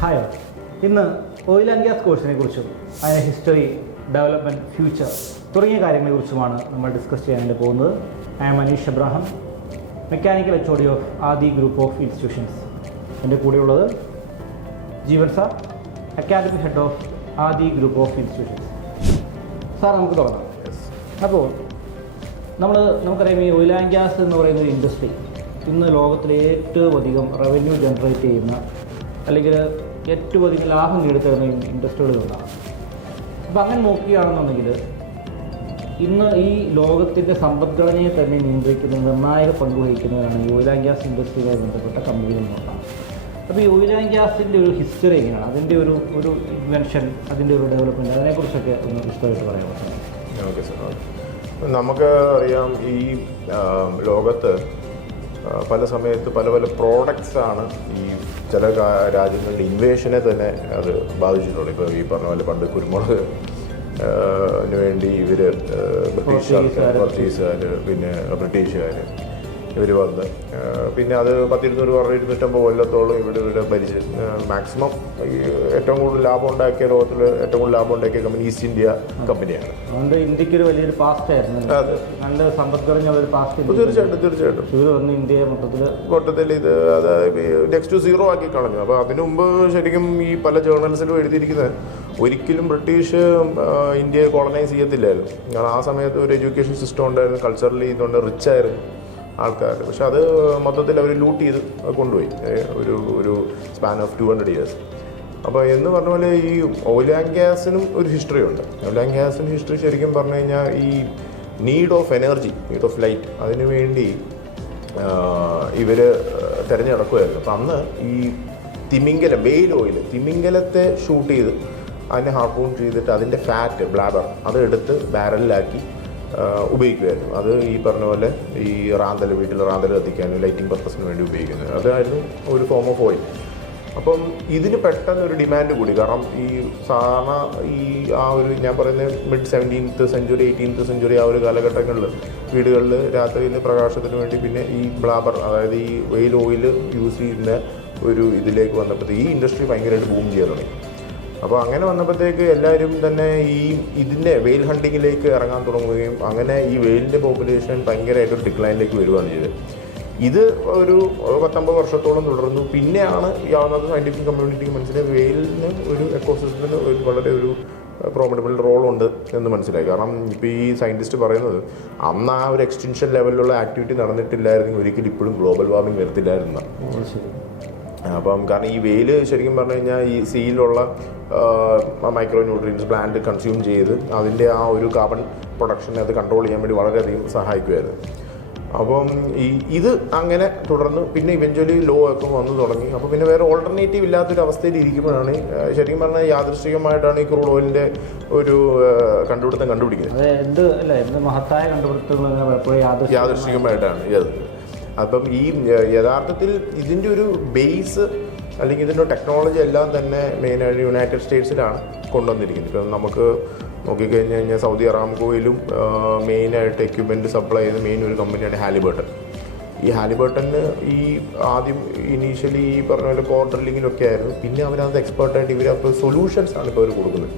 Hi, ഇന്ന് oil and gas കോഴ്സിനെ കുറിച്ചും അതിൻ്റെ ഹിസ്റ്ററി, ഡെവലപ്മെൻറ്റ്, ഫ്യൂച്ചർ തുടങ്ങിയ കാര്യങ്ങളെക്കുറിച്ചുമാണ് നമ്മൾ ഡിസ്കസ് ചെയ്യാനായിട്ട് പോകുന്നത്. I am Aneesh Abraham, mechanical HOD of Adi group of institutions. എൻ്റെ കൂടെയുള്ളത് Jeevan sir, academic head of Adi group of institutions. Sir, നമുക്ക് തുടങ്ങാം. അപ്പോൾ നമുക്കറിയാം, ഈ ഓയിൽ ആൻഡ് ഗ്യാസ് എന്ന് പറയുന്ന ഒരു ഇൻഡസ്ട്രി ഇന്ന് ലോകത്തിലെ ഏറ്റവും അധികം റവന്യൂ ജനറേറ്റ് ചെയ്യുന്ന, അല്ലെങ്കിൽ ഏറ്റവും അധികം ലാഭം നേടിത്തരുന്ന ഇൻഡസ്ട്രികളിലൊന്നാണ്. അപ്പോൾ അങ്ങനെ നോക്കുകയാണെന്നുണ്ടെങ്കിൽ ഇന്ന് ഈ ലോകത്തിൻ്റെ സമ്പദ്ഘടനയെ തന്നെ നിയന്ത്രിക്കുന്ന നിർണായക പങ്ക് വഹിക്കുന്നവരാണ് ഈ ഓയിൽ ആൻഡ് ഗ്യാസ് ഇൻഡസ്ട്രിയുമായി ബന്ധപ്പെട്ട കമ്പനികൾ എന്നുള്ളതാണ്. അപ്പോൾ ഈ ഓയിൽ ആൻഡ് ഗ്യാസിൻ്റെ ഒരു ഹിസ്റ്ററി എങ്ങനെയാണ്, അതിൻ്റെ ഒരു ഇൻവെൻഷൻ, അതിൻ്റെ ഒരു ഡെവലപ്മെൻറ്റ്, അതിനെക്കുറിച്ചൊക്കെ ഒന്ന് വിശദമായിട്ട് പറയാമോ? Okay sir. നമുക്ക് അറിയാം, ഈ ലോകത്ത് പല സമയത്ത് പല പല പ്രോഡക്ട്സാണ് ഈ ചില രാജ്യങ്ങളുടെ ഇൻവേഷനെ തന്നെ അത് ബാധിച്ചിട്ടുള്ളത്. ഇപ്പോൾ ഈ പറഞ്ഞ പോലെ പണ്ട് കുരുമുളക് വേണ്ടി ഇവർ പോർച്ചുഗീസുകാർ, പിന്നെ ബ്രിട്ടീഷുകാർ ഇവർ വന്ന് പിന്നെ അത് 100-250 കൊല്ലത്തോളം ഇവരുടെ ഭരിച്ച് മാക്സിമം ഏറ്റവും കൂടുതൽ ലാഭം ഉണ്ടാക്കിയ, ലോകത്തിൽ ഏറ്റവും കൂടുതൽ ലാഭം ഉണ്ടാക്കിയ കമ്പനി ഈസ്റ്റ് ഇന്ത്യ കമ്പനിയാണ്. അതുകൊണ്ട് ഇന്ത്യക്ക് ഒരു വലിയൊരു പാസ്റ്റ് ആയിരുന്നു, നല്ല സമ്പദ്ഘടന ഒരു പാസ്റ്റ്. തീർച്ചയായിട്ടും ഇവർ വന്ന് ഇന്ത്യയെ മൊത്തത്തിൽ ഇത് അത് നെക്സ്റ്റ് ടു സീറോ ആക്കി കളഞ്ഞു. അപ്പോൾ അതിനു മുമ്പ് ശരിക്കും ഈ പല ജേർണൽസിലും എഴുതിയിരിക്കുന്നത് ഒരിക്കലും ബ്രിട്ടീഷ് ഇന്ത്യയെ കോളനൈസ് ചെയ്യത്തില്ലായിരുന്നു. കാരണം ആ സമയത്ത് ഒരു എഡ്യൂക്കേഷൻ സിസ്റ്റം ഉണ്ടായിരുന്നു, കൾച്ചറലി ഇതുകൊണ്ട് റിച്ച് ആയിരുന്നു ആൾക്കാർ. പക്ഷെ അത് മൊത്തത്തിൽ അവർ ലൂട്ട് ചെയ്ത് കൊണ്ടുപോയി ഒരു സ്പാൻ ഓഫ് 200 years. അപ്പോൾ എന്ന് പറഞ്ഞ പോലെ ഈ ഓയിൽ ആൻഡ് ഗ്യാസിനും ഒരു ഹിസ്റ്ററി ഉണ്ട്. ഓയിൽ ആൻഡ് ഗ്യാസിന് ഹിസ്റ്ററി ശരിക്കും പറഞ്ഞു കഴിഞ്ഞാൽ ഈ need of energy, need of light, അതിനു വേണ്ടി ഇവർ തിരഞ്ഞെടുക്കുമായിരുന്നു. അപ്പം അന്ന് ഈ തിമിംഗലം, വെയിൽ ഓയിൽ, തിമിംഗലത്തെ ഷൂട്ട് ചെയ്ത് അതിനെ ഹാർപൂൺ ചെയ്തിട്ട് അതിൻ്റെ ഫാറ്റ്, ബ്ലാബർ, അത് എടുത്ത് ബാരലിലാക്കി ഉപയോഗിക്കുമായിരുന്നു. അത് ഈ പറഞ്ഞ പോലെ ഈ വീട്ടിൽ റാന്തൽ കത്തിക്കാനും ലൈറ്റിംഗ് പർപ്പസിന് വേണ്ടി ഉപയോഗിക്കുന്നത് അതായിരുന്നു ഒരു ഫോം ഓഫ് ഓയിൽ. അപ്പം ഇതിന് പെട്ടെന്ന് ഒരു ഡിമാൻഡ് കൂടി. കാരണം ഈ സാധാരണ ഈ ആ ഒരു ഞാൻ പറയുന്നത് mid 17th century 18th century ആ ഒരു കാലഘട്ടങ്ങളിൽ വീടുകളിൽ രാത്രിയിൽ പ്രകാശത്തിന് വേണ്ടി പിന്നെ ഈ ബ്ലാബർ, അതായത് ഈ വെയിൽ ഓയിൽ യൂസ് ചെയ്യുന്ന ഒരു ഇതിലേക്ക് വന്നപ്പോഴത്തേക്ക് ഈ ഇൻഡസ്ട്രി ഭയങ്കരമായിട്ട് ബൂം ചെയ്യാൻ തുടങ്ങി. അപ്പോൾ അങ്ങനെ വന്നപ്പോഴത്തേക്ക് എല്ലാവരും തന്നെ ഇതിൻ്റെ വെയിൽ ഹണ്ടിങ്ങിലേക്ക് ഇറങ്ങാൻ തുടങ്ങുകയും അങ്ങനെ ഈ വെയിലിൻ്റെ പോപ്പുലേഷൻ ഭയങ്കരമായിട്ട് ഡിക്ലൈനിലേക്ക് വരികയാണ് ചെയ്തത്. ഇത് ഒരു 19 വർഷത്തോളം തുടർന്നു. പിന്നെയാണ് ഈ ആവുന്നത് സയൻറ്റിഫിക് കമ്മ്യൂണിറ്റിക്ക് മനസ്സിലായി വെയിലിന് ഒരു എക്കോസിസ്റ്റത്തിന് വളരെ ഒരു പ്രോമിനബിൾ റോളുണ്ട് എന്ന് മനസ്സിലായി. കാരണം ഇപ്പോൾ ഈ സയൻറ്റിസ്റ്റ് പറയുന്നത് അന്ന് ആ ഒരു എക്സ്റ്റൻഷൻ ലെവലിലുള്ള ആക്ടിവിറ്റി നടന്നിട്ടില്ലായിരുന്നെങ്കിൽ ഒരിക്കലും ഇപ്പോഴും ഗ്ലോബൽ വാർമിംഗ് വരത്തില്ലായിരുന്നു. അപ്പം കാരണം ഈ വെയിൽ ശരിക്കും പറഞ്ഞു കഴിഞ്ഞാൽ ഈ സീയിലുള്ള മൈക്രോ ന്യൂട്രിയൻസ് പ്ലാന്റ് കൺസ്യൂം ചെയ്ത് അതിൻ്റെ ആ ഒരു കാർബൺ പ്രൊഡക്ഷനെ അത് കൺട്രോൾ ചെയ്യാൻ വേണ്ടി വളരെയധികം സഹായിക്കുമായിരുന്നു. അപ്പം ഇത് അങ്ങനെ തുടർന്ന് പിന്നെ ഇവഞ്ച്വലി ലോ ഒക്കെ വന്നു തുടങ്ങി. അപ്പോൾ പിന്നെ വേറെ ഓൾട്ടർനേറ്റീവ് ഇല്ലാത്തൊരു അവസ്ഥയിൽ ഇരിക്കുമ്പോഴാണ് ശരിക്കും പറഞ്ഞാൽ യാദൃശ്ചികമായിട്ടാണ് ഈ ക്രൂഡ് ഓയിലിൻ്റെ ഒരു കണ്ടുപിടുത്തം കണ്ടുപിടിക്കുന്നത്. യാദൃശ്ചികമായിട്ടാണ് ഇത്. അപ്പം ഈ യഥാർത്ഥത്തിൽ ഇതിൻ്റെ ഒരു ബേസ് അല്ലെങ്കിൽ ഇതിൻ്റെ ടെക്നോളജി എല്ലാം തന്നെ മെയിനായിട്ട് യുണൈറ്റഡ് സ്റ്റേറ്റ്സിലാണ് കൊണ്ടുവന്നിരിക്കുന്നത്. ഇപ്പം നമുക്ക് നോക്കിക്കഴിഞ്ഞ് കഴിഞ്ഞാൽ സൗദി അറാംകോയിലും മെയിനായിട്ട് എക്യുപ്മെൻറ്റ് സപ്ലൈ ചെയ്യുന്ന മെയിൻ ഒരു കമ്പനിയാണ് ഹാലിബർട്ടൺ. ഈ ഹാലിബർട്ടന് ഈ ആദ്യം ഇനീഷ്യലി ഈ പറഞ്ഞ പോലെ കോർ ഡ്രില്ലിങ്ങിലൊക്കെ ആയിരുന്നു. പിന്നെ അവരത് എക്സ്പേർട്ടായിട്ട് ഇപ്പോൾ സൊല്യൂഷൻസ് ആണ് ഇപ്പോൾ അവർ കൊടുക്കുന്നത്.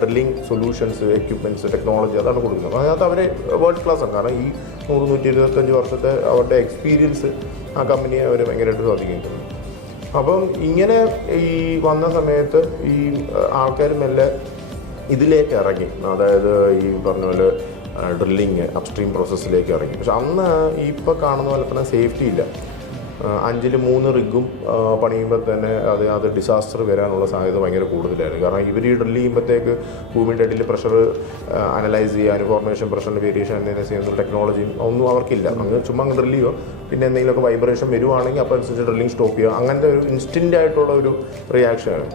ഡ്രില്ലിംഗ് സൊല്യൂഷൻസ്, എക്യുപ്മെൻറ്റ്സ്, ടെക്നോളജി അതാണ് കൊടുക്കുന്നത്. അതിനകത്ത് അവർ വേൾഡ് ക്ലാസ് ആണ്. കാരണം ഈ 100-125 വർഷത്തെ അവരുടെ എക്സ്പീരിയൻസ് ആ കമ്പനിയെ അവർ ഭയങ്കരമായിട്ട് സ്വാധീനിക്കുന്നു. അപ്പം ഇങ്ങനെ ഈ വന്ന സമയത്ത് ഈ ആൾക്കാർ മെല്ലെ ഇതിലേക്ക് ഇറങ്ങി, അതായത് ഈ പറഞ്ഞ പോലെ ഡ്രില്ലിങ് അപ്സ്ട്രീം പ്രോസസ്സിലേക്ക് ഇറങ്ങി. പക്ഷെ അന്ന് ഇപ്പോൾ കാണുന്ന പോലെ തന്നെ സേഫ്റ്റി ഇല്ല. 5-3 റിഗും പണിയുമ്പോൾ തന്നെ അത് ഡിസാസ്റ്റർ വരാനുള്ള സാധ്യത ഭയങ്കര കൂടുതലായിരുന്നു. കാരണം ഇവർ ഈ ഡ്രില്ല് ചെയ്യുമ്പോഴത്തേക്ക് ഭൂമിയുടെ അടിയിൽ പ്രഷർ അനലൈസ് ചെയ്യാൻ, ഫോർമേഷൻ പ്രഷറിൻ്റെ വേരിയേഷൻ അനലൈസ് ചെയ്യുന്ന ടെക്നോളജിയും ഒന്നും അവർക്കില്ല. അങ്ങ് ചുമ്മാ ഡ്രില്ല് ചെയ്യുക, പിന്നെ എന്തെങ്കിലുമൊക്കെ വൈബ്രേഷൻ വരുവാണെങ്കിൽ അപ്പോൾ അനുസരിച്ച് ഡ്രില്ലിങ് സ്റ്റോപ്പ് ചെയ്യുക. അങ്ങനത്തെ ഒരു ഇൻസ്റ്റൻ്റ് ആയിട്ടുള്ള ഒരു റിയാക്ഷനാണ്.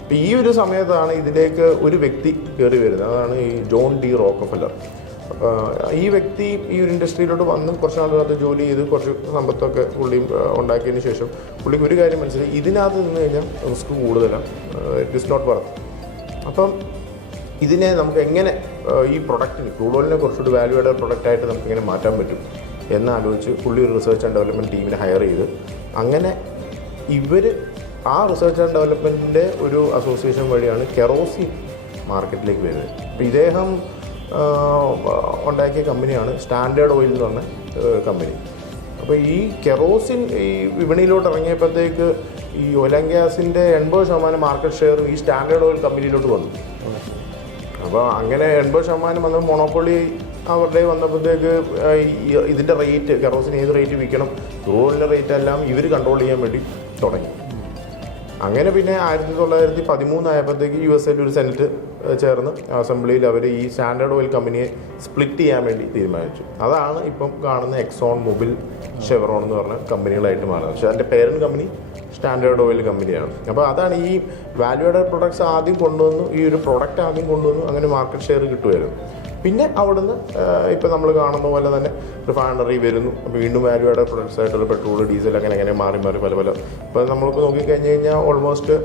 അപ്പോൾ ഈ ഒരു സമയത്താണ് ഇതിലേക്ക് ഒരു വ്യക്തി കയറി വരുന്നത്. അതാണ് ഈ ജോൺ ഡി റോക്കഫെല്ലർ. ഈ വ്യക്തി ഈ ഒരു ഇൻഡസ്ട്രിയിലോട്ട് വന്ന് കുറച്ച് നാളിനകത്ത് ജോലി ചെയ്ത് കുറച്ച് സമ്പത്തൊക്കെ പുള്ളി ഉണ്ടാക്കിയതിന് ശേഷം പുള്ളിക്ക് ഒരു കാര്യം മനസ്സിലായി, ഇതിനകത്ത് നിന്ന് കഴിഞ്ഞാൽ റിസ്ക് കൂടുതലാണ്, ഇറ്റ് ഇസ് നോട്ട് വർത്ത്. അപ്പം ഇതിനെ നമുക്ക് എങ്ങനെ ഈ പ്രൊഡക്റ്റിന്, ക്രൂഡ് ഓയിലിനെ കുറച്ചുകൂടി വാല്യൂ ആഡ് പ്രൊഡക്റ്റായിട്ട് നമുക്ക് എങ്ങനെ മാറ്റാൻ പറ്റും എന്നാലോചിച്ച് പുള്ളി ഒരു റിസർച്ച് ആൻഡ് ഡെവലപ്മെൻറ്റ് ടീമിനെ ഹയർ ചെയ്ത് അങ്ങനെ ഇവർ ആ റിസർച്ച് ആൻഡ് ഡെവലപ്മെൻറ്റിൻ്റെ ഒരു അസോസിയേഷൻ വഴിയാണ് കെറോസിൻ മാർക്കറ്റിലേക്ക് വരുന്നത്. അപ്പോൾ ഇദ്ദേഹം ഉണ്ടാക്കിയ കമ്പനിയാണ് സ്റ്റാൻഡേർഡ് ഓയിൽ എന്ന് പറഞ്ഞ കമ്പനി. അപ്പോൾ ഈ കെറോസിൻ ഈ വിപണിയിലോട്ട് ഇറങ്ങിയപ്പോഴത്തേക്ക് ഈ ഓയിൽ ആൻഡ് ഗ്യാസിൻ്റെ 80% മാർക്കറ്റ് ഷെയറും ഈ സ്റ്റാൻഡേർഡ് ഓയിൽ കമ്പനിയിലോട്ട് വന്നു. അപ്പോൾ അങ്ങനെ 80% വന്ന മൊണോപ്പൊളി അവരുടെ വന്നപ്പോഴത്തേക്ക് ഇതിൻ്റെ റേറ്റ്, കെറോസിൻ ഏത് റേറ്റ് വിൽക്കണം, ക്രൂഡിൻ്റെ റേറ്റ് എല്ലാം ഇവർ കൺട്രോൾ ചെയ്യാൻ വേണ്ടി തുടങ്ങി. അങ്ങനെ പിന്നെ 1913 ആയപ്പോഴത്തേക്ക് USA ഒരു സെനറ്റ് ചേർന്ന് അസംബ്ലിയിൽ അവർ ഈ സ്റ്റാൻഡേർഡ് ഓയിൽ കമ്പനിയെ സ്പ്ലിറ്റ് ചെയ്യാൻ വേണ്ടി തീരുമാനിച്ചു. അതാണ് ഇപ്പം കാണുന്ന എക്സോൺ മൊബിൽ, ഷെവറോൺ എന്ന് പറഞ്ഞ കമ്പനികളായിട്ട് മാറുന്നത്. പക്ഷേ അതിൻ്റെ പേരൻറ്റ് കമ്പനി സ്റ്റാൻഡേർഡ് ഓയിൽ കമ്പനിയാണ്. അപ്പോൾ അതാണ് ഈ വാല്യൂ ആഡഡ് പ്രൊഡക്ട്സ് ആദ്യം കൊണ്ടുവന്നു, ഈ ഒരു പ്രൊഡക്റ്റ് ആദ്യം കൊണ്ടുവന്നു, അങ്ങനെ മാർക്കറ്റ് ഷെയർ കിട്ടുമായിരുന്നു. പിന്നെ അവിടുന്ന് ഇപ്പോൾ നമ്മൾ കാണുന്ന പോലെ തന്നെ റിഫൈനറി വരുന്നു. വീണ്ടും വാല്യൂ ആഡഡ് പ്രൊഡക്ട്സ് ആയിട്ടുള്ള പെട്രോൾ, ഡീസൽ അങ്ങനെ മാറി പല ഇപ്പോൾ നമ്മളിപ്പോൾ നോക്കിക്കഴിഞ്ഞ് കഴിഞ്ഞാൽ ഓൾമോസ്റ്റ്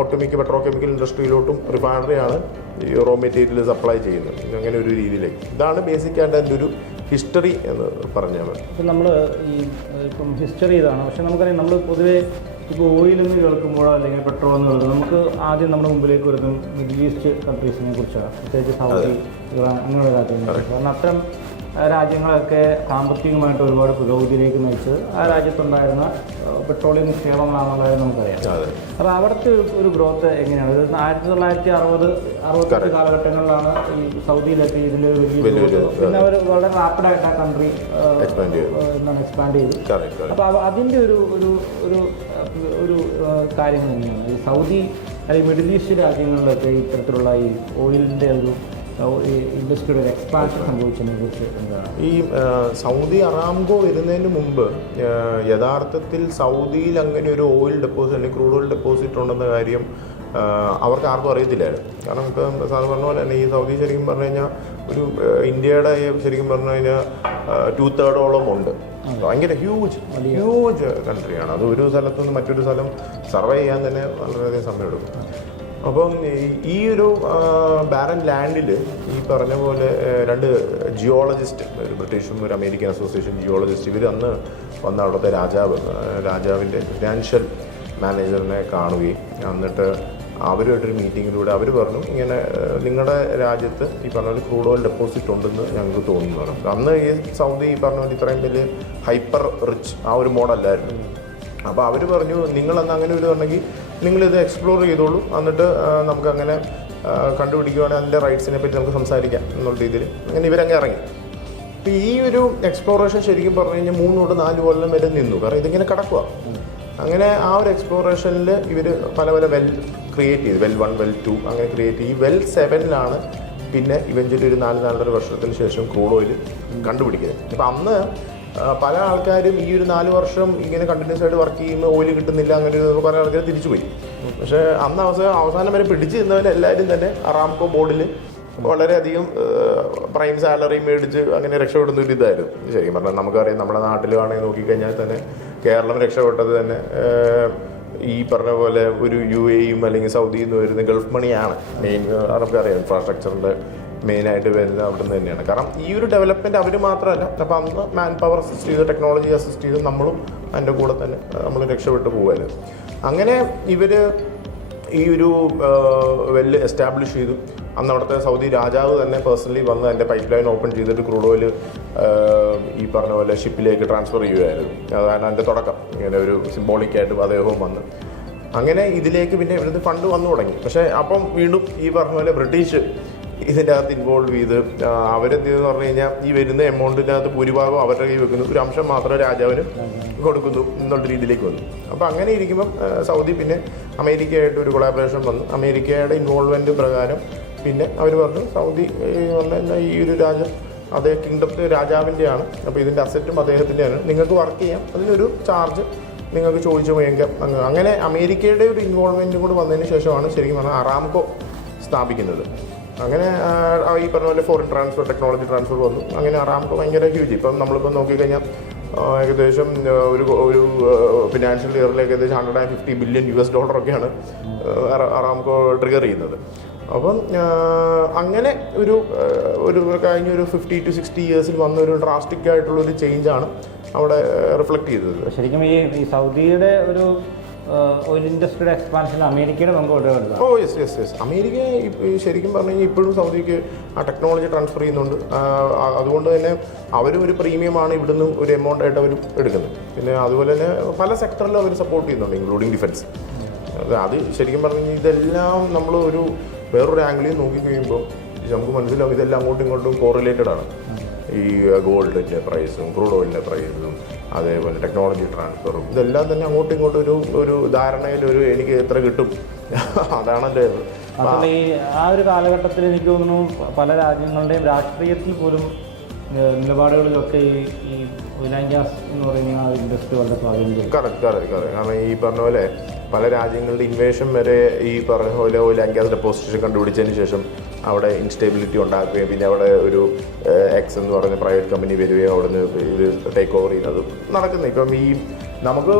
ഒട്ടുമിക്ക പെട്രോ കെമിക്കൽ ഇൻഡസ്ട്രിയിലോട്ടും റിഫൈനറിയാണ് ഈ റോ മെറ്റീരിയൽ സപ്ലൈ ചെയ്യുന്നത്. അങ്ങനെ ഒരു രീതിയിലേക്ക് ഇതാണ് ബേസിക്കായിട്ട് അതിൻ്റെ ഒരു ഹിസ്റ്ററി എന്ന് പറഞ്ഞാൽ മതി. ഇപ്പം നമ്മൾ ഇപ്പം ഹിസ്റ്ററി ഇതാണ്. പക്ഷേ നമുക്കറിയാം, നമ്മൾ പൊതുവേ ഇപ്പോൾ ഓയിലെന്ന് കേൾക്കുമ്പോഴോ അല്ലെങ്കിൽ പെട്രോൾ എന്ന് കേൾക്കുമ്പോൾ നമുക്ക് ആദ്യം നമ്മുടെ മുമ്പിലേക്ക് വരുന്നത് മിഡിൽ ഈസ്റ്റ് കൺട്രീസിനെ കുറിച്ചാണ്, പ്രത്യേകിച്ച് സൗദി, ഇറാൻ അങ്ങനെയുള്ള രാജ്യങ്ങളെ. കാരണം അത്തരം രാജ്യങ്ങളൊക്കെ സാമ്പത്തികമായിട്ട് ഒരുപാട് പുരോഗതിയിലേക്ക് നയിച്ചത് ആ രാജ്യത്തുണ്ടായിരുന്ന പെട്രോളിയം നിക്ഷേപങ്ങളാണെന്നുള്ളത് നമുക്കറിയാം. അപ്പോൾ അവിടുത്തെ ഒരു ഗ്രോത്ത് എങ്ങനെയാണ്? 1960 കാലഘട്ടങ്ങളിലാണ് ഈ സൗദിയിലൊക്കെ ഇതിൽ വലിയ, പിന്നെ അവർ വളരെ റാപ്പിഡായിട്ട് ആ കൺട്രി എക്സ്പാൻഡ് ചെയ്തു. അപ്പോൾ അതിൻ്റെ ഒരു കാര്യങ്ങൾ തന്നെയാണ് ഈ സൗദി അല്ലെങ്കിൽ മിഡിൽ ഈസ്റ്റ് രാജ്യങ്ങളിലൊക്കെ ഇത്തരത്തിലുള്ള ഈ ഓയിലിൻ്റെ ഒരു ഇൻഡസ്ട്രിയുടെ ഒരു എക്സ്പാൻഷൻ സംഭവിച്ചതിനെ കുറിച്ച് എന്താണ്? ഈ സൗദി അറാംകോ വരുന്നതിന് മുമ്പ് യഥാർത്ഥത്തിൽ സൗദിയിൽ അങ്ങനെ ഒരു ഓയിൽ ഡെപ്പോസിറ്റ് അല്ലെങ്കിൽ ക്രൂഡ് ഓയിൽ ഡെപ്പോസിറ്റ് ഉണ്ടെന്ന കാര്യം അവർക്ക് ആർക്കും അറിയത്തില്ലായിരുന്നു. കാരണം ഇപ്പം സാർ പറഞ്ഞ പോലെ തന്നെ ഈ സൗദി ശരിക്കും പറഞ്ഞു കഴിഞ്ഞാൽ ഒരു ഇന്ത്യയുടെ ശരിക്കും പറഞ്ഞു കഴിഞ്ഞാൽ 2/3 ഉണ്ട്. ഭയങ്കര ഹ്യൂജ് കൺട്രിയാണ്. അത് ഒരു സ്ഥലത്തുനിന്ന് മറ്റൊരു സ്ഥലം സർവേ ചെയ്യാൻ തന്നെ വളരെയധികം സമയമെടുക്കും. അപ്പം ഈ ഒരു ബാരൻ ലാൻഡിൽ ഈ പറഞ്ഞ പോലെ 2 ജിയോളജിസ്റ്റ്, ഒരു ബ്രിട്ടീഷും ഒരു അമേരിക്കൻ അസോസിയേഷൻ ജിയോളജിസ്റ്റ്, ഇവർ അന്ന് വന്ന അവിടുത്തെ രാജാവിൻ്റെ ഫിനാൻഷ്യൽ മാനേജറിനെ കാണുകയും എന്നിട്ട് അവരുമായിട്ടൊരു മീറ്റിങ്ങിലൂടെ അവർ പറഞ്ഞു, ഇങ്ങനെ നിങ്ങളുടെ രാജ്യത്ത് ഈ പറഞ്ഞ പോലെ ക്രൂഡ് ഓയിൽ ഡെപ്പോസിറ്റ് ഉണ്ടെന്ന് ഞങ്ങൾക്ക് തോന്നുന്നു പറഞ്ഞു. അന്ന് ഈ സൗദി ഈ പറഞ്ഞ പോലെ ഇത്രയും വലിയ ഹൈപ്പർ റിച്ച് ആ ഒരു മോഡല്ലായിരുന്നു. അപ്പോൾ അവർ പറഞ്ഞു, നിങ്ങളന്ന് അങ്ങനെ ഒരു പറഞ്ഞെങ്കിൽ നിങ്ങളിത് എക്സ്പ്ലോർ ചെയ്തോളൂ, എന്നിട്ട് നമുക്കങ്ങനെ കണ്ടുപിടിക്കുകയാണെങ്കിൽ അതിൻ്റെ റൈറ്റ്സിനെ പറ്റി നമുക്ക് സംസാരിക്കാം എന്നുള്ള രീതിയിൽ അങ്ങനെ ഇവരങ്ങ് ഇറങ്ങി. അപ്പോൾ ഈ ഒരു എക്സ്പ്ലോറേഷൻ ശരിക്കും പറഞ്ഞു കഴിഞ്ഞാൽ 3 തൊട്ട് 4 കൊല്ലം വരെ നിന്നു. കാരണം ഇതിങ്ങനെ കിടക്കുക. അങ്ങനെ ആ ഒരു എക്സ്പ്ലോറേഷനിൽ ഇവർ പല വെൽ ക്രിയേറ്റ് ചെയ്തു. വെൽ 1, വെൽ 2 അങ്ങനെ ക്രിയേറ്റ് ചെയ്ത് വെൽ 7 പിന്നെ ഇവഞ്ച്വലി ഒരു 4-4.5 വർഷത്തിന് ശേഷം ക്രൂഡ് ഓയിൽ കണ്ടുപിടിക്കുന്നത്. അപ്പോൾ അന്ന് പല ആൾക്കാരും ഈ ഒരു 4 വർഷം ഇങ്ങനെ കണ്ടിന്യൂസ് ആയിട്ട് വർക്ക് ചെയ്യുമ്പോൾ ഓയിൽ കിട്ടുന്നില്ല, അങ്ങനെ കുറേ ആൾക്കാർ തിരിച്ചുപോയി. പക്ഷേ അന്ന് അവസാനം വരെ പിടിച്ച് നിന്നവരെല്ലാവരും തന്നെ അറാംകോ ബോർഡിൽ വളരെയധികം പ്രൈം സാലറി മേടിച്ച് അങ്ങനെ രക്ഷപ്പെടുന്ന ഒരു ഇതായിരുന്നു. ശരിക്കും പറഞ്ഞാൽ നമുക്കറിയാം, നമ്മുടെ നാട്ടിലാണെങ്കിൽ നോക്കിക്കഴിഞ്ഞാൽ തന്നെ കേരളം രക്ഷപ്പെട്ടത് തന്നെ ഈ പറഞ്ഞ പോലെ ഒരു UAE അല്ലെങ്കിൽ സൗദിയിൽ നിന്ന് വരുന്ന ഗൾഫ് മണിയാണ് മെയിൻ. നമുക്കറിയാം ഇൻഫ്രാസ്ട്രക്ചറിൻ്റെ മെയിനായിട്ട് വരുന്നത് അവിടെ നിന്ന് തന്നെയാണ്. കാരണം ഈ ഒരു ഡെവലപ്മെൻറ്റ് അവർ മാത്രമല്ല, അപ്പോൾ അന്ന് മാൻ പവർ അസിസ്റ്റ് ചെയ്ത് ടെക്നോളജി അസിസ്റ്റ് ചെയ്ത് നമ്മളും അതിൻ്റെ കൂടെ തന്നെ നമ്മൾ രക്ഷപ്പെട്ടു പോകുമായിരുന്നു. അങ്ങനെ ഇവർ ഈ ഒരു വെല്ല് എസ്റ്റാബ്ലിഷ് ചെയ്തു. അന്ന് അവിടുത്തെ സൗദി രാജാവ് തന്നെ പേഴ്സണലി വന്ന് അതിൻ്റെ പൈപ്പ് ലൈൻ ഓപ്പൺ ചെയ്തിട്ട് ക്രൂഡ് ഓയിൽ ഈ പറഞ്ഞ പോലെ ഷിപ്പിലേക്ക് ട്രാൻസ്ഫർ ചെയ്യുമായിരുന്നു. അതാണ് അതിൻ്റെ തുടക്കം. ഇങ്ങനെ ഒരു സിംബോളിക്കായിട്ട് അദ്ദേഹവും വന്ന് അങ്ങനെ ഇതിലേക്ക് പിന്നെ ഇവിടുത്തെ ഫണ്ട് വന്നു തുടങ്ങി. പക്ഷേ അപ്പം വീണ്ടും ഈ പറഞ്ഞ പോലെ ബ്രിട്ടീഷ് ഇതിൻ്റെ അകത്ത് ഇൻവോൾവ് ചെയ്ത് അവരെന്ത് ചെയ്തെന്ന് പറഞ്ഞു കഴിഞ്ഞാൽ ഈ വരുന്ന എമൗണ്ടിൻ്റെ അകത്ത് ഭൂരിഭാഗം അവരുടെ കയ്യിൽ വെക്കുന്നു, ഒരു അംശം മാത്രം രാജാവിന് കൊടുക്കുന്നു എന്നുള്ള രീതിയിലേക്ക് വന്നു. അപ്പോൾ അങ്ങനെ ഇരിക്കുമ്പം സൗദി പിന്നെ അമേരിക്കയായിട്ട് ഒരു കൊളാബറേഷൻ വന്നു. അമേരിക്കയുടെ ഇൻവോൾവ്മെൻറ്റ് പ്രകാരം പിന്നെ അവർ പറഞ്ഞു, സൗദി പറഞ്ഞാൽ ഈ ഒരു രാജ്യം അതേ കിങ്ഡത്തെ രാജാവിൻ്റെയാണ്, അപ്പോൾ ഇതിൻ്റെ അസറ്റും അദ്ദേഹത്തിൻ്റെയാണ്, നിങ്ങൾക്ക് വർക്ക് ചെയ്യാം, അതിനൊരു ചാർജ് നിങ്ങൾക്ക് ചോദിച്ചു പോയെങ്കിൽ അങ്ങനെ അമേരിക്കയുടെ ഒരു ഇൻവോൾവ്മെൻറ്റും കൂടി വന്നതിന് ശേഷമാണ് ശരിക്കും പറഞ്ഞാൽ അറാംകോ സ്ഥാപിക്കുന്നത്. അങ്ങനെ ഈ പറഞ്ഞ പോലെ ഫോറിൻ ട്രാൻസ്ഫർ, ടെക്നോളജി ട്രാൻസ്ഫർ വന്നു. അങ്ങനെ അറാംകോ ഭയങ്കര ഹ്യൂജ്. ഇപ്പം നമ്മളിപ്പോൾ നോക്കിക്കഴിഞ്ഞാൽ ഏകദേശം ഒരു ഫിനാൻഷ്യൽ ഇയറിൽ ഏകദേശം $150 ബില്യൺ അറാംകോ ട്രിഗർ ചെയ്യുന്നത്. അപ്പം അങ്ങനെ ഒരു കഴിഞ്ഞൊരു 50 to 60 ഇയേഴ്സിൽ വന്ന ഒരു ഡ്രാസ്റ്റിക് ആയിട്ടുള്ളൊരു ചേഞ്ചാണ് അവിടെ റിഫ്ലക്റ്റ് ചെയ്തത്. ശരിക്കും ഈ സൗദിയുടെ ഒരു ഓയിൽ ഇൻഡസ്ട്രിയുടെ എക്സ്പാൻഷൻ അമേരിക്കയുടെ നമുക്ക് വളരെ വലുതാണ്. യെസ് അമേരിക്ക ശരിക്കും പറഞ്ഞു കഴിഞ്ഞാൽ ഇപ്പോഴും സൗദിക്ക് ആ ടെക്നോളജി ട്രാൻസ്ഫർ ചെയ്യുന്നുണ്ട്. അതുകൊണ്ട് തന്നെ അവരും ഒരു പ്രീമിയമാണ് ഇവിടുന്ന് ഒരു എമൗണ്ട് ആയിട്ട് അവർ എടുക്കുന്നത്. പിന്നെ അതുപോലെ തന്നെ പല സെക്ടറിലും അവർ സപ്പോർട്ട് ചെയ്യുന്നുണ്ട്, ഇൻക്ലൂഡിങ് ഡിഫൻസ്. അത് ശരിക്കും പറഞ്ഞു കഴിഞ്ഞാൽ ഇതെല്ലാം നമ്മൾ വേറൊരു ആംഗിളിൽ നോക്കിക്കഴിയുമ്പോൾ നമുക്ക് മനസ്സിലാവും ഇതെല്ലാം അങ്ങോട്ടും ഇങ്ങോട്ടും കോറിലേറ്റഡ് ആണ്. ഈ ഗോൾഡിൻ്റെ പ്രൈസും ക്രൂഡ് ഓയിലിൻ്റെ പ്രൈസും അതേപോലെ ടെക്നോളജി ട്രാൻസ്ഫറും ഇതെല്ലാം തന്നെ അങ്ങോട്ടും ഇങ്ങോട്ടും ഒരു ധാരണയിൽ എനിക്ക് എത്ര കിട്ടും അതാണല്ലേ. അപ്പോൾ ഈ ആ ഒരു കാലഘട്ടത്തിൽ എനിക്ക് തോന്നുന്നു പല രാജ്യങ്ങളുടെയും രാഷ്ട്രീയത്തിൽ പോലും നിലപാടുകളിലൊക്കെ ഈ ഓയിൽ ആൻഡ് ഗ്യാസ് എന്ന് പറയുന്ന ആ ഇൻഡസ്ട്രി വളരെ സ്വാധീനം. കറക്റ്റ്. കാരണം ഈ പറഞ്ഞ പോലെ പല രാജ്യങ്ങളുടെ ഇൻവേഷൻ വരെ ഈ പറഞ്ഞ പോലെ ഓയിൽ ആൻഡ് ഗ്യാസ് ഡെപ്പോസിഷൻ കണ്ടുപിടിച്ചതിന് ശേഷം അവിടെ ഇൻസ്റ്റെബിലിറ്റി ഉണ്ടാക്കുകയും പിന്നെ അവിടെ ഒരു എക്സ് എന്ന് പറഞ്ഞ പ്രൈവറ്റ് കമ്പനി വരികയും അവിടെ നിന്ന് ഇത് ടേക്ക് ഓവർ ചെയ്യുന്നത് നടക്കുന്നത്. ഇപ്പം നമുക്ക്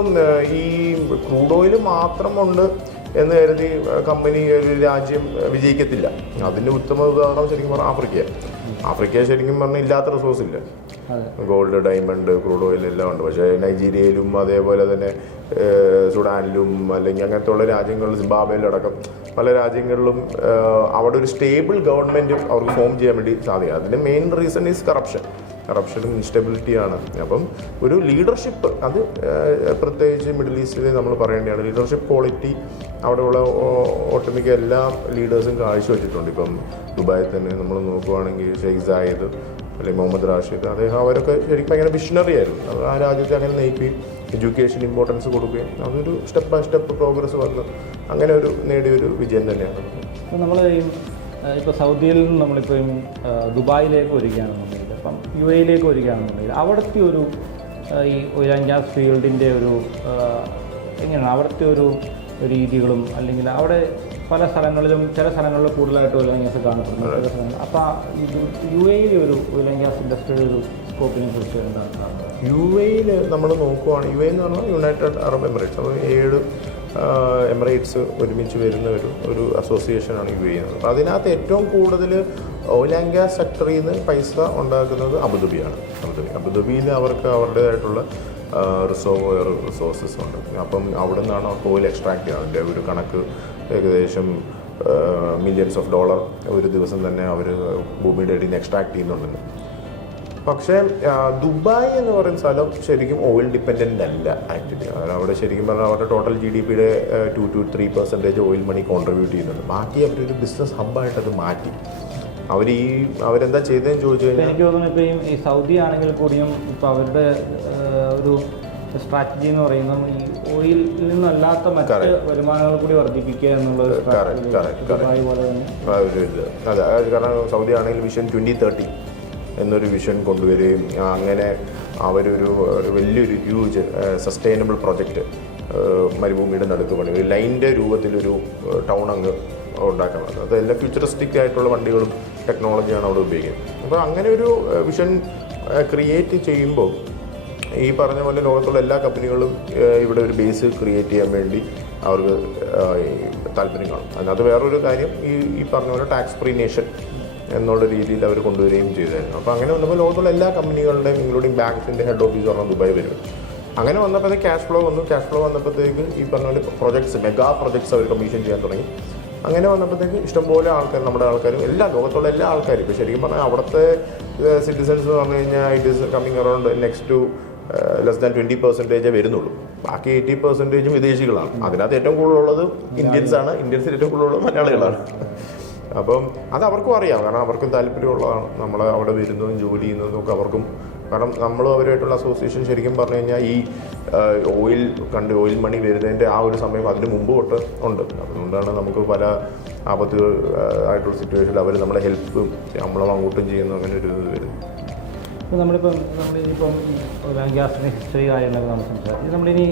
ഈ ക്രൂഡ് ഓയിൽ മാത്രമുണ്ട് എന്ന് കരുതി കമ്പനി ഒരു രാജ്യം വിജയിക്കത്തില്ല. അതിൻ്റെ ഉത്തമ ഉദാഹരണം ശരിക്കും പറഞ്ഞാൽ ആഫ്രിക്ക ശരിക്കും പറഞ്ഞാൽ ഇല്ലാത്ത റിസോഴ്സ് ഇല്ല. ഗോൾഡ്, ഡയമണ്ട്, ക്രൂഡ് ഓയിൽ എല്ലാം ഉണ്ട്. പക്ഷേ നൈജീരിയയിലും അതേപോലെ തന്നെ സുഡാനിലും അല്ലെങ്കിൽ അങ്ങനത്തെ ഉള്ള രാജ്യങ്ങളിൽ, സിംബാബ്വേയിലടക്കം പല രാജ്യങ്ങളിലും അവിടെ ഒരു സ്റ്റേബിൾ ഗവൺമെൻറ് അവർക്ക് ഫോം ചെയ്യാൻ വേണ്ടി സാധിക്കും. അതിൻ്റെ മെയിൻ റീസൺ ഈസ് കറപ്ഷനും ഇൻസ്റ്റെബിലിറ്റിയാണ്. അപ്പം ഒരു ലീഡർഷിപ്പ്, അത് പ്രത്യേകിച്ച് മിഡിൽ ഈസ്റ്റിൽ നമ്മൾ പറയേണ്ടതാണ്. ലീഡർഷിപ്പ് ക്വാളിറ്റി അവിടെയുള്ള ഒട്ടുമിക്ക എല്ലാ ലീഡേഴ്സും കാഴ്ചവെച്ചിട്ടുണ്ട്. ഇപ്പം ദുബായിൽ തന്നെ നമ്മൾ നോക്കുകയാണെങ്കിൽ ഷെയ്ഖ് സായിദ് അല്ലെങ്കിൽ മുഹമ്മദ് റാഷിദ്, അവരൊക്കെ ശരിക്കും ഭയങ്കര വിഷണറി ആയിരുന്നു. അത് ആ രാജ്യത്തെ അങ്ങനെ നയിക്കുകയും എഡ്യൂക്കേഷൻ ഇമ്പോർട്ടൻസ് കൊടുക്കുകയും അതൊരു സ്റ്റെപ്പ് ബൈ സ്റ്റെപ്പ് പ്രോഗ്രസ് വന്ന് അങ്ങനെ നേടിയൊരു വിജയം തന്നെയാണ്. നമ്മൾ ഇപ്പോൾ സൗദിയിൽ നിന്ന് നമ്മളിപ്പോൾ ദുബായിലേക്ക് വരികയാണെന്നുണ്ടെങ്കിൽ, അപ്പം UAE വരികയാണെന്നുണ്ടെങ്കിൽ അവിടുത്തെ ഒരു ഈ ഓയിൽ ആൻഡ് ഗ്യാസ് ഫീൽഡിൻ്റെ ഒരു എങ്ങനെയാണ് അവിടുത്തെ ഒരു രീതികളും, അല്ലെങ്കിൽ അവിടെ പല സ്ഥലങ്ങളിലും ചില സ്ഥലങ്ങളിൽ കൂടുതലായിട്ട് ഓയിൽ ആൻഡ് ഗ്യാസ് കാണപ്പെടുന്നു. അപ്പോൾ UAE ഒരു ഓയിൽ ആൻഡ് ഗ്യാസ് ഇൻഡസ്ട്രിയുടെ ഒരു സ്കോപ്പിനെ കുറിച്ച് എന്താണ്? UAE നമ്മൾ നോക്കുവാണ്, UAE എന്ന് പറഞ്ഞാൽ യുണൈറ്റഡ് അറബ് എമിറേറ്റ്സ്. അപ്പോൾ 7 എമിറേറ്റ്സ് ഒരുമിച്ച് വരുന്ന ഒരു അസോസിയേഷനാണ് UAE എന്നത്. അപ്പോൾ അതിനകത്ത് ഏറ്റവും കൂടുതൽ ഓയിൽ ആൻഡ് ഗ്യാസ് സെക്ടറിൽ നിന്ന് പൈസ ഉണ്ടാക്കുന്നത് അബുദാബിയാണ്. അബുദാബിയിൽ അവർക്ക് അവരുടേതായിട്ടുള്ള റിസോഴ്സസ് ഉണ്ട്. അപ്പം അവിടെ നിന്നാണ് അവർക്ക് ഓയിൽ എക്സ്ട്രാക്ട് ചെയ്യുന്നത്. അതിൻ്റെ ഒരു കണക്ക് ഏകദേശം മില്യൺസ് ഓഫ് ഡോളർ ഒരു ദിവസം തന്നെ അവർ ഭൂമിയുടെ അടിയിൽ നിന്ന് എക്സ്ട്രാക്ട് ചെയ്യുന്നുണ്ടെന്ന്. പക്ഷേ ദുബായ് എന്ന് പറയുന്ന സ്ഥലം ശരിക്കും ഓയിൽ ഡിപ്പെൻഡൻ്റ് അല്ല ആക്ച്വലി. അവിടെ ശരിക്കും പറഞ്ഞാൽ അവരുടെ ടോട്ടൽ GDPയുടെ 2 to 3% ഓയിൽ മണി കോൺട്രിബ്യൂട്ട് ചെയ്യുന്നുണ്ട്. ബാക്കി അവരൊരു ബിസിനസ് ഹബ്ബായിട്ട് അത് മാറ്റി. അവരെന്താ ചെയ്തതെന്ന് ചോദിച്ചു കഴിഞ്ഞാൽ എനിക്ക് തോന്നുന്നു ഇപ്പം ഈ സൗദി ആണെങ്കിൽ കൂടിയും ഇപ്പോൾ അവരുടെ ഒരു സ്ട്രാറ്റജി എന്ന് പറയുന്നത് ഈ ഓയിലിൽ നിന്നല്ലാത്ത മറ്റ് വരുമാനങ്ങൾ കൂടി വർദ്ധിപ്പിക്കുക എന്നുള്ളത്. അതെ, കാരണം സൗദി ആണെങ്കിൽ വിഷൻ 2030 എന്നൊരു വിഷൻ കൊണ്ടുവരികയും അങ്ങനെ അവരൊരു വലിയൊരു ഹ്യൂജ് സസ്റ്റൈനബിൾ പ്രൊജക്റ്റ് മരുഭൂമിയുടെ നടുക്ക് പണി ഒരു ലൈൻ്റെ രൂപത്തിലൊരു ടൗൺ അങ്ങ് ഉണ്ടാക്കാൻ. അതെല്ലാം ഫ്യൂച്ചറിസ്റ്റിക് ആയിട്ടുള്ള വണ്ടികളും ടെക്നോളജിയാണ് അവിടെ ഉപയോഗിക്കുന്നത്. അപ്പോൾ അങ്ങനെ ഒരു വിഷൻ ക്രിയേറ്റ് ചെയ്യുമ്പോൾ ഈ പറഞ്ഞ പോലെ ലോകത്തുള്ള എല്ലാ കമ്പനികളും ഇവിടെ ഒരു ബേസ് ക്രിയേറ്റ് ചെയ്യാൻ വേണ്ടി അവർക്ക് താല്പര്യം കാണും. അതിനകത്ത് വേറൊരു കാര്യം ഈ പറഞ്ഞ പോലെ ടാക്സ് ഫ്രീ നേഷൻ എന്നുള്ള രീതിയിൽ അവർ കൊണ്ടുവരികയും ചെയ്തായിരുന്നു. അപ്പോൾ അങ്ങനെ വന്നപ്പോൾ ലോകത്തുള്ള എല്ലാ കമ്പനികളുടെയും ഇൻക്ലൂഡിങ് ബാങ്ക്സിൻ്റെ ഹെഡ് ഓഫീസ് പറഞ്ഞാൽ ദുബായ് വരും. അങ്ങനെ വന്നപ്പോഴത്തേക്ക് ക്യാഷ് ഫ്ലോ വന്നപ്പോഴത്തേക്ക് ഈ പറഞ്ഞ പോലെ മെഗാ പ്രൊജക്ട്സ് അവർ കമ്മീഷൻ ചെയ്യാൻ തുടങ്ങി. അങ്ങനെ വന്നപ്പോഴത്തേക്ക് ഇഷ്ടംപോലെ ആൾക്കാർ, നമ്മുടെ ആൾക്കാരും ലോകത്തുള്ള എല്ലാ ആൾക്കാരും ഇപ്പോൾ ശരിക്കും പറഞ്ഞാൽ അവിടുത്തെ സിറ്റിസൺസ് എന്ന് പറഞ്ഞു കഴിഞ്ഞാൽ it is coming around next to less than 20% വരുന്നുള്ളൂ. ബാക്കി 80% വിദേശികളാണ്. അതിനകത്ത് ഏറ്റവും കൂടുതലുള്ളത് ഇന്ത്യൻസാണ്. ഇന്ത്യൻസിൽ ഏറ്റവും കൂടുതലുള്ളത് മലയാളികളാണ്. അപ്പം അത് അവർക്കും അറിയാം, കാരണം അവർക്കും താല്പര്യമുള്ളതാണ് നമ്മൾ അവിടെ വരുന്നതും ജോലി ചെയ്യുന്നതും ഒക്കെ അവർക്കും. കാരണം നമ്മളും അവരുമായിട്ടുള്ള അസോസിയേഷൻ ശരിക്കും പറഞ്ഞു കഴിഞ്ഞാൽ ഈ ഓയിൽ മണി വരുന്നതിൻ്റെ ആ ഒരു സമയം അതിന് മുമ്പ് തൊട്ട് ഉണ്ട്. അതുകൊണ്ടാണ് നമുക്ക് പല ആപത്തുകൾ ആയിട്ടുള്ള സിറ്റുവേഷനിൽ അവർ നമ്മളെ ഹെൽപ്പും നമ്മളും അങ്ങോട്ടും ചെയ്യുന്നു, അങ്ങനെ ഒരു ഇത് വരുന്നു. നമ്മളിപ്പം ഈ ഗ്യാസിൻ്റെ ഹിസ്റ്ററി കാര്യങ്ങളൊക്കെ നമ്മൾ സംസാരിച്ചു. നമ്മളിനി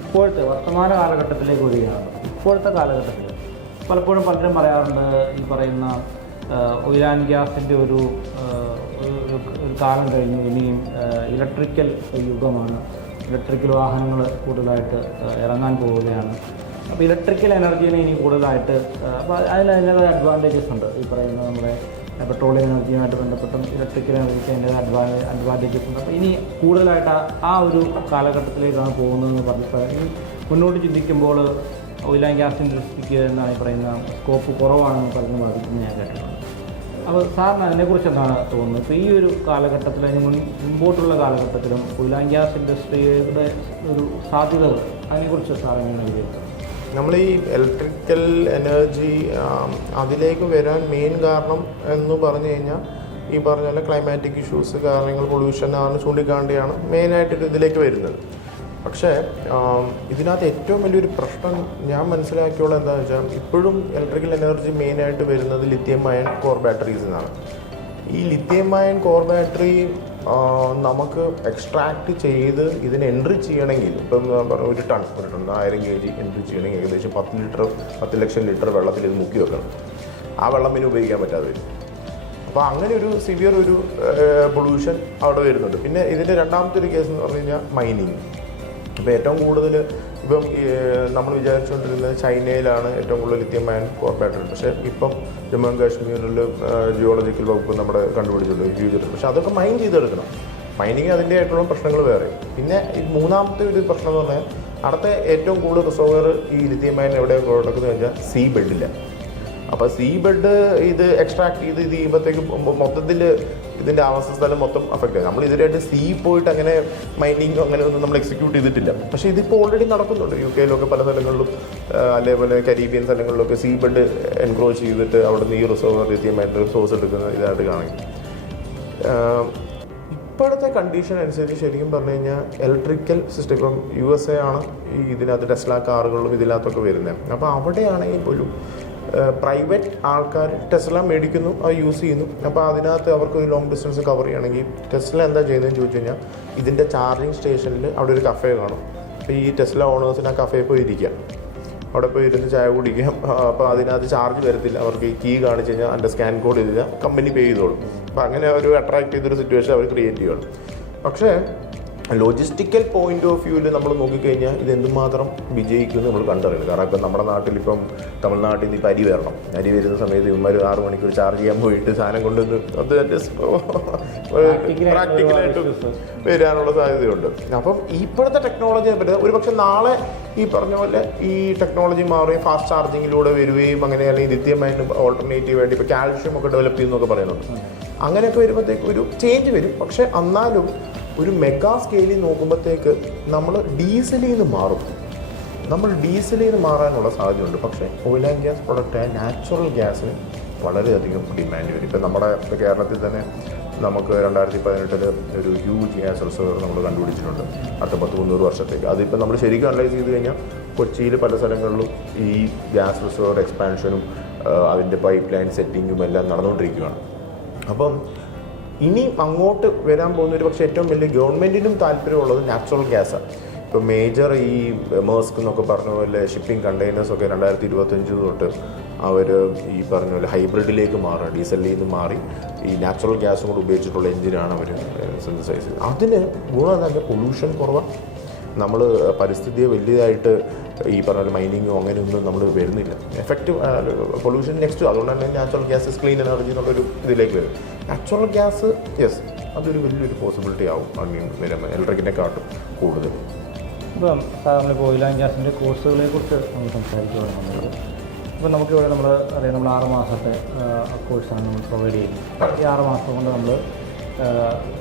ഇപ്പോഴത്തെ വർത്തമാന കാലഘട്ടത്തിലേക്ക് വരികയാണ്. ഇപ്പോഴത്തെ കാലഘട്ടത്തിൽ പലപ്പോഴും പലരും പറയാറുണ്ട് ഈ പറയുന്ന ഓയിൽ ആൻഡ് ഗ്യാസിൻ്റെ ഒരു കാലം കഴിഞ്ഞു, ഇനിയും ഇലക്ട്രിക്കൽ യുഗമാണ്, ഇലക്ട്രിക്കൽ വാഹനങ്ങൾ കൂടുതലായിട്ട് ഇറങ്ങാൻ പോവുകയാണ്. അപ്പോൾ ഇലക്ട്രിക്കൽ എനർജീനെ ഇനി കൂടുതലായിട്ട് അപ്പോൾ അതിൻ്റെതായ അഡ്വാൻറ്റേജസ് ഉണ്ട്. ഈ പറയുന്ന നമ്മുടെ പെട്രോളിയം എനർജിയുമായിട്ട് ബന്ധപ്പെട്ടും ഇലക്ട്രിക്കൽ എനർജിക്ക് അതിൻ്റെതായ അഡ്വാൻറ്റേജസ് ഉണ്ട്. അപ്പോൾ ഇനി കൂടുതലായിട്ട് ആ ഒരു കാലഘട്ടത്തിലേക്കാണ് പോകുന്നതെന്ന് പറഞ്ഞപ്പോൾ ഈ മുന്നോട്ട് ചിന്തിക്കുമ്പോൾ ഓയിൽ ആൻഡ് ഗ്യാസ് ഇൻഡസ്ട്രിക്ക് എന്നാണ് ഈ പറയുന്ന സ്കോപ്പ് കുറവാണെന്ന് പറഞ്ഞ് ബാധിക്കുന്നത് ഞാൻ കേട്ടിട്ടുണ്ട്. അപ്പോൾ സാറിന് അതിനെക്കുറിച്ച് എന്താണ് തോന്നുന്നത്? ഇപ്പോൾ ഈ ഒരു കാലഘട്ടത്തിൽ അതിന് മുമ്പോട്ടുള്ള കാലഘട്ടത്തിലും ഓയിൽ ആൻഡ് ഗ്യാസ് ഇൻഡസ്ട്രിയുടെ ഒരു സാധ്യതകൾ അതിനെക്കുറിച്ച് സാർ എങ്ങനെ വിലയിരുത്തുന്നത്? നമ്മൾ ഈ ഇലക്ട്രിക്കൽ എനർജി അതിലേക്ക് വരാൻ മെയിൻ കാരണം എന്ന് പറഞ്ഞു കഴിഞ്ഞാൽ ഈ പറഞ്ഞ പോലെ ക്ലൈമാറ്റിക് ഇഷ്യൂസ് കാരണങ്ങൾ പൊല്യൂഷനാണ് ചൂണ്ടിക്കാണ്ടിയാണ് മെയിനായിട്ടൊരു ഇതിലേക്ക് വരുന്നത്. പക്ഷേ ഇതിനകത്ത് ഏറ്റവും വലിയൊരു പ്രശ്നം ഞാൻ മനസ്സിലാക്കിയോളം എന്താണെന്ന് വെച്ചാൽ ഇപ്പോഴും ഇലക്ട്രിക്കൽ എനർജി മെയിനായിട്ട് വരുന്നത് ലിഥിയം അയൺ കോർ ബാറ്ററീസിൽ നിന്നാണ്. ഈ ലിഥിയം അയൺ കോർ ബാറ്ററി നമുക്ക് എക്സ്ട്രാക്ട് ചെയ്ത് ഇതിന് എൻട്രി ചെയ്യണമെങ്കിൽ ഇപ്പം പറഞ്ഞ ഒരു ടൺ 1000 kg എൻട്രി ചെയ്യണമെങ്കിൽ ഏകദേശം 10 ലക്ഷം ലിറ്റർ വെള്ളത്തിൽ ഇത് മുക്കി വെക്കണം. ആ വെള്ളം പിന്നെ ഉപയോഗിക്കാൻ പറ്റാതെ വരും. അപ്പോൾ അങ്ങനെ ഒരു സിവിയർ ഒരു പൊല്യൂഷൻ അവിടെ വരുന്നുണ്ട്. പിന്നെ ഇതിൻ്റെ രണ്ടാമത്തെ ഒരു കേസ് എന്ന് പറഞ്ഞു കഴിഞ്ഞാൽ മൈനിങ്. ഇപ്പോൾ ഏറ്റവും കൂടുതൽ ഇപ്പം നമ്മൾ വിചാരിച്ചുകൊണ്ടിരുന്നത് ചൈനയിലാണ് ഏറ്റവും കൂടുതൽ ലിഥിയം അയൺ കോർ ബാറ്ററി. പക്ഷേ ഇപ്പം ജമ്മു ആൻഡ് കാശ്മീരിൽ ജിയോളജിക്കൽ വകുപ്പ് നമ്മുടെ കണ്ടുപിടിച്ചുള്ളൂ ഫ്യൂച്ചറിൽ. പക്ഷേ അതൊക്കെ മൈൻ ചെയ്തെടുക്കണം. മൈനിങ് അതിൻ്റെ ആയിട്ടുള്ള പ്രശ്നങ്ങൾ വേറെ. പിന്നെ ഈ മൂന്നാമത്തെ ഒരു പ്രശ്നം എന്ന് പറഞ്ഞാൽ അടുത്ത ഏറ്റവും കൂടുതൽ റിസർവർ ഈ ലിഥിയം അയൺ എവിടെ കൊടുക്കുന്നത് വെച്ചാൽ സീ ബെഡില്ല. അപ്പോൾ സീ ബെഡ് ഇത് എക്സ്ട്രാക്ട് ചെയ്ത് ഇത് ചെയ്യുമ്പോഴത്തേക്ക് മൊത്തത്തിൽ ഇതിൻ്റെ ആവാസ സ്ഥലം മൊത്തം അഫക്റ്റ് ആയി. നമ്മൾ ഇതിനായിട്ട് സീ പോയിട്ട് അങ്ങനെ മൈനിങ് അങ്ങനെ ഒന്നും നമ്മൾ എക്സിക്യൂട്ട് ചെയ്തിട്ടില്ല. പക്ഷേ ഇതിപ്പോൾ ഓൾറെഡി നടക്കുന്നുണ്ട്. UK പല സ്ഥലങ്ങളിലും അതേപോലെ കരീബിയൻ സ്ഥലങ്ങളിലൊക്കെ സീ ബെഡ് എൻക്രോച്ച് ചെയ്തിട്ട് അവിടെ നിന്ന് ഈ റിസർവർ ലിഥിയമായിട്ട് സോഴ്സ് എടുക്കുന്ന ഇതായിട്ട് കാണും. ഇപ്പോഴത്തെ കണ്ടീഷൻ അനുസരിച്ച് ശരിക്കും പറഞ്ഞു കഴിഞ്ഞാൽ ഇലക്ട്രിക്കൽ സിസ്റ്റം ഇപ്പം USA ആണ് ഈ ഇതിനകത്ത് ടെസ്ല കാറുകളിലും ഇതിനകത്തൊക്കെ വരുന്നത്. അപ്പോൾ അവിടെയാണെങ്കിൽ പോലും പ്രൈവറ്റ് ആൾക്കാർ ടെസ്ല മേടിക്കുന്നു, അത് യൂസ് ചെയ്യുന്നു. അപ്പോൾ അതിനകത്ത് അവർക്കൊരു ലോങ് ഡിസ്റ്റൻസ് കവർ ചെയ്യണമെങ്കിൽ ടെസ്ല എന്താ ചെയ്യുന്നതെന്ന് ചോദിച്ചു കഴിഞ്ഞാൽ ഇതിൻ്റെ ചാർജിങ് സ്റ്റേഷനിൽ അവിടെ ഒരു കഫേ കാണും. അപ്പോൾ ഈ ടെസ്ല ഓണേഴ്സിന് ആ കഫേ പോയി ഇരിക്കാം, അവിടെ പോയി ഇരുന്ന് ചായ കുടിക്കാം. അപ്പോൾ അതിനകത്ത് ചാർജ് വരത്തില്ല. അവർക്ക് ഈ കീ കാണിച്ച് കഴിഞ്ഞാൽ അതിൻ്റെ സ്കാൻ കോഡ് ചെയ്ത് കമ്പനി പേ ചെയ്തോളും. അപ്പോൾ അങ്ങനെ ഒരു അട്രാക്ട് ചെയ്തൊരു സിറ്റുവേഷൻ അവർ ക്രിയേറ്റ് ചെയ്യണം. പക്ഷേ ലോജിസ്റ്റിക്കൽ പോയിന്റ് ഓഫ് വ്യൂവിൽ നമ്മൾ നോക്കിക്കഴിഞ്ഞാൽ ഇത് എന്തുമാത്രം വിജയിക്കുമെന്ന് നമ്മൾ കണ്ടറിയുന്നത്. കാരണം ഇപ്പം നമ്മുടെ നാട്ടിലിപ്പം തമിഴ്നാട്ടിൽ നിന്ന് ഇപ്പം അരി വരണം. അരി വരുന്ന സമയത്ത് ഇവന്മാർ 6 മണിക്കൂർ ചാർജ് ചെയ്യാൻ പോയിട്ട് സാധനം കൊണ്ടുവന്ന് അത് പ്രാക്ടിക്കലായിട്ട് വരാനുള്ള സാധ്യതയുണ്ട്. അപ്പം ഇപ്പോഴത്തെ ടെക്നോളജിയെ പറ്റി ഒരു പക്ഷേ നാളെ ഈ പറഞ്ഞ പോലെ ഈ ടെക്നോളജി മാറുകയും ഫാസ്റ്റ് ചാർജിങ്ങിലൂടെ വരികയും അങ്ങനെ അല്ലെങ്കിൽ ലിഥിയം അയൺ ഓൾട്ടർനേറ്റീവായിട്ട് ഇപ്പോൾ കാൽഷ്യം ഒക്കെ ഡെവലപ്പ് ചെയ്യുന്നൊക്കെ പറയുന്നുണ്ട്. അങ്ങനെയൊക്കെ വരുമ്പോഴത്തേക്ക് ഒരു ചേഞ്ച് വരും. പക്ഷേ എന്നാലും ഒരു മെഗാ സ്കെയിലിൽ നോക്കുമ്പോഴത്തേക്ക് നമ്മൾ ഡീസലിൽ നിന്ന് മാറും. നമ്മൾ ഡീസലിൽ നിന്ന് മാറാനുള്ള സാധ്യതയുണ്ട്. പക്ഷേ ഓയിൽ ആൻഡ് ഗ്യാസ് പ്രൊഡക്റ്റായ നാച്ചുറൽ ഗ്യാസിന് വളരെയധികം ഡിമാൻഡ് വരും. ഇപ്പം നമ്മുടെ കേരളത്തിൽ തന്നെ നമുക്ക് 2018 ഒരു ഹ്യൂജ് ഗ്യാസ് റിസർവർ നമ്മൾ കണ്ടുപിടിച്ചിട്ടുണ്ട് അടുത്ത 10-300 വർഷത്തേക്ക്. അതിപ്പോൾ നമ്മൾ ശരിക്കും അനലൈസ് ചെയ്ത് കഴിഞ്ഞാൽ കൊച്ചിയിൽ പല സ്ഥലങ്ങളിലും ഈ ഗ്യാസ് റിസർവർ എക്സ്പാൻഷനും അതിൻ്റെ പൈപ്പ് ലൈൻ സെറ്റിങ്ങും എല്ലാം നടന്നുകൊണ്ടിരിക്കുകയാണ്. അപ്പം ഇനി അങ്ങോട്ട് വരാൻ പോകുന്നൊരു പക്ഷേ ഏറ്റവും വലിയ ഗവൺമെൻറ്റിനും താല്പര്യമുള്ളത് നാച്ചുറൽ ഗ്യാസാണ്. ഇപ്പോൾ മേജർ ഈ മേഴ്സ്ക് എന്നൊക്കെ പറഞ്ഞ പോലെ ഷിപ്പിംഗ് കണ്ടെയ്നേഴ്സൊക്കെ 2025 തൊട്ട് അവർ ഈ പറഞ്ഞ പോലെ ഹൈബ്രിഡിലേക്ക് മാറുക, ഡീസലിൽ നിന്ന് മാറി ഈ നാച്ചുറൽ ഗ്യാസും കൂടെ ഉപയോഗിച്ചിട്ടുള്ള എഞ്ചിനാണ് അവർ സിന്തസൈസ് ചെയ്തത്. അതിന് ഗുണം തന്നെ പൊല്യൂഷൻ കുറവാണ്. നമ്മൾ പരിസ്ഥിതിയെ വലിയതായിട്ട് ഈ പറഞ്ഞ പോലെ മൈനിങ്ങോ അങ്ങനെയൊന്നും നമ്മൾ വരുന്നില്ല. Effective pollution next. അതുകൊണ്ട് തന്നെ natural gas is clean energy എന്നുള്ളൊരു ഇതിലേക്ക് വരും. നാച്ചുറൽ ഗ്യാസ് യെസ് അതൊരു വലിയൊരു പോസിബിലിറ്റി ആവും. വരുമ്പോൾ ഇലക്ട്രിക്കിനെക്കാട്ടും കൂടുതൽ. ഇപ്പം നമ്മളിപ്പോൾ ഓയിൽ ആൻഡ് ഗ്യാസിൻ്റെ കോഴ്സുകളെ കുറിച്ച് നമ്മൾ സംസാരിക്കുകയാണെന്നുള്ളത്, ഇപ്പോൾ നമുക്കിവിടെ നമ്മൾ അറിയാം, നമ്മൾ 6 മാസത്തെ കോഴ്സാണ് നമ്മൾ പ്രൊവൈഡ് ചെയ്യുന്നത്. ഈ 6 മാസം കൊണ്ട് നമ്മൾ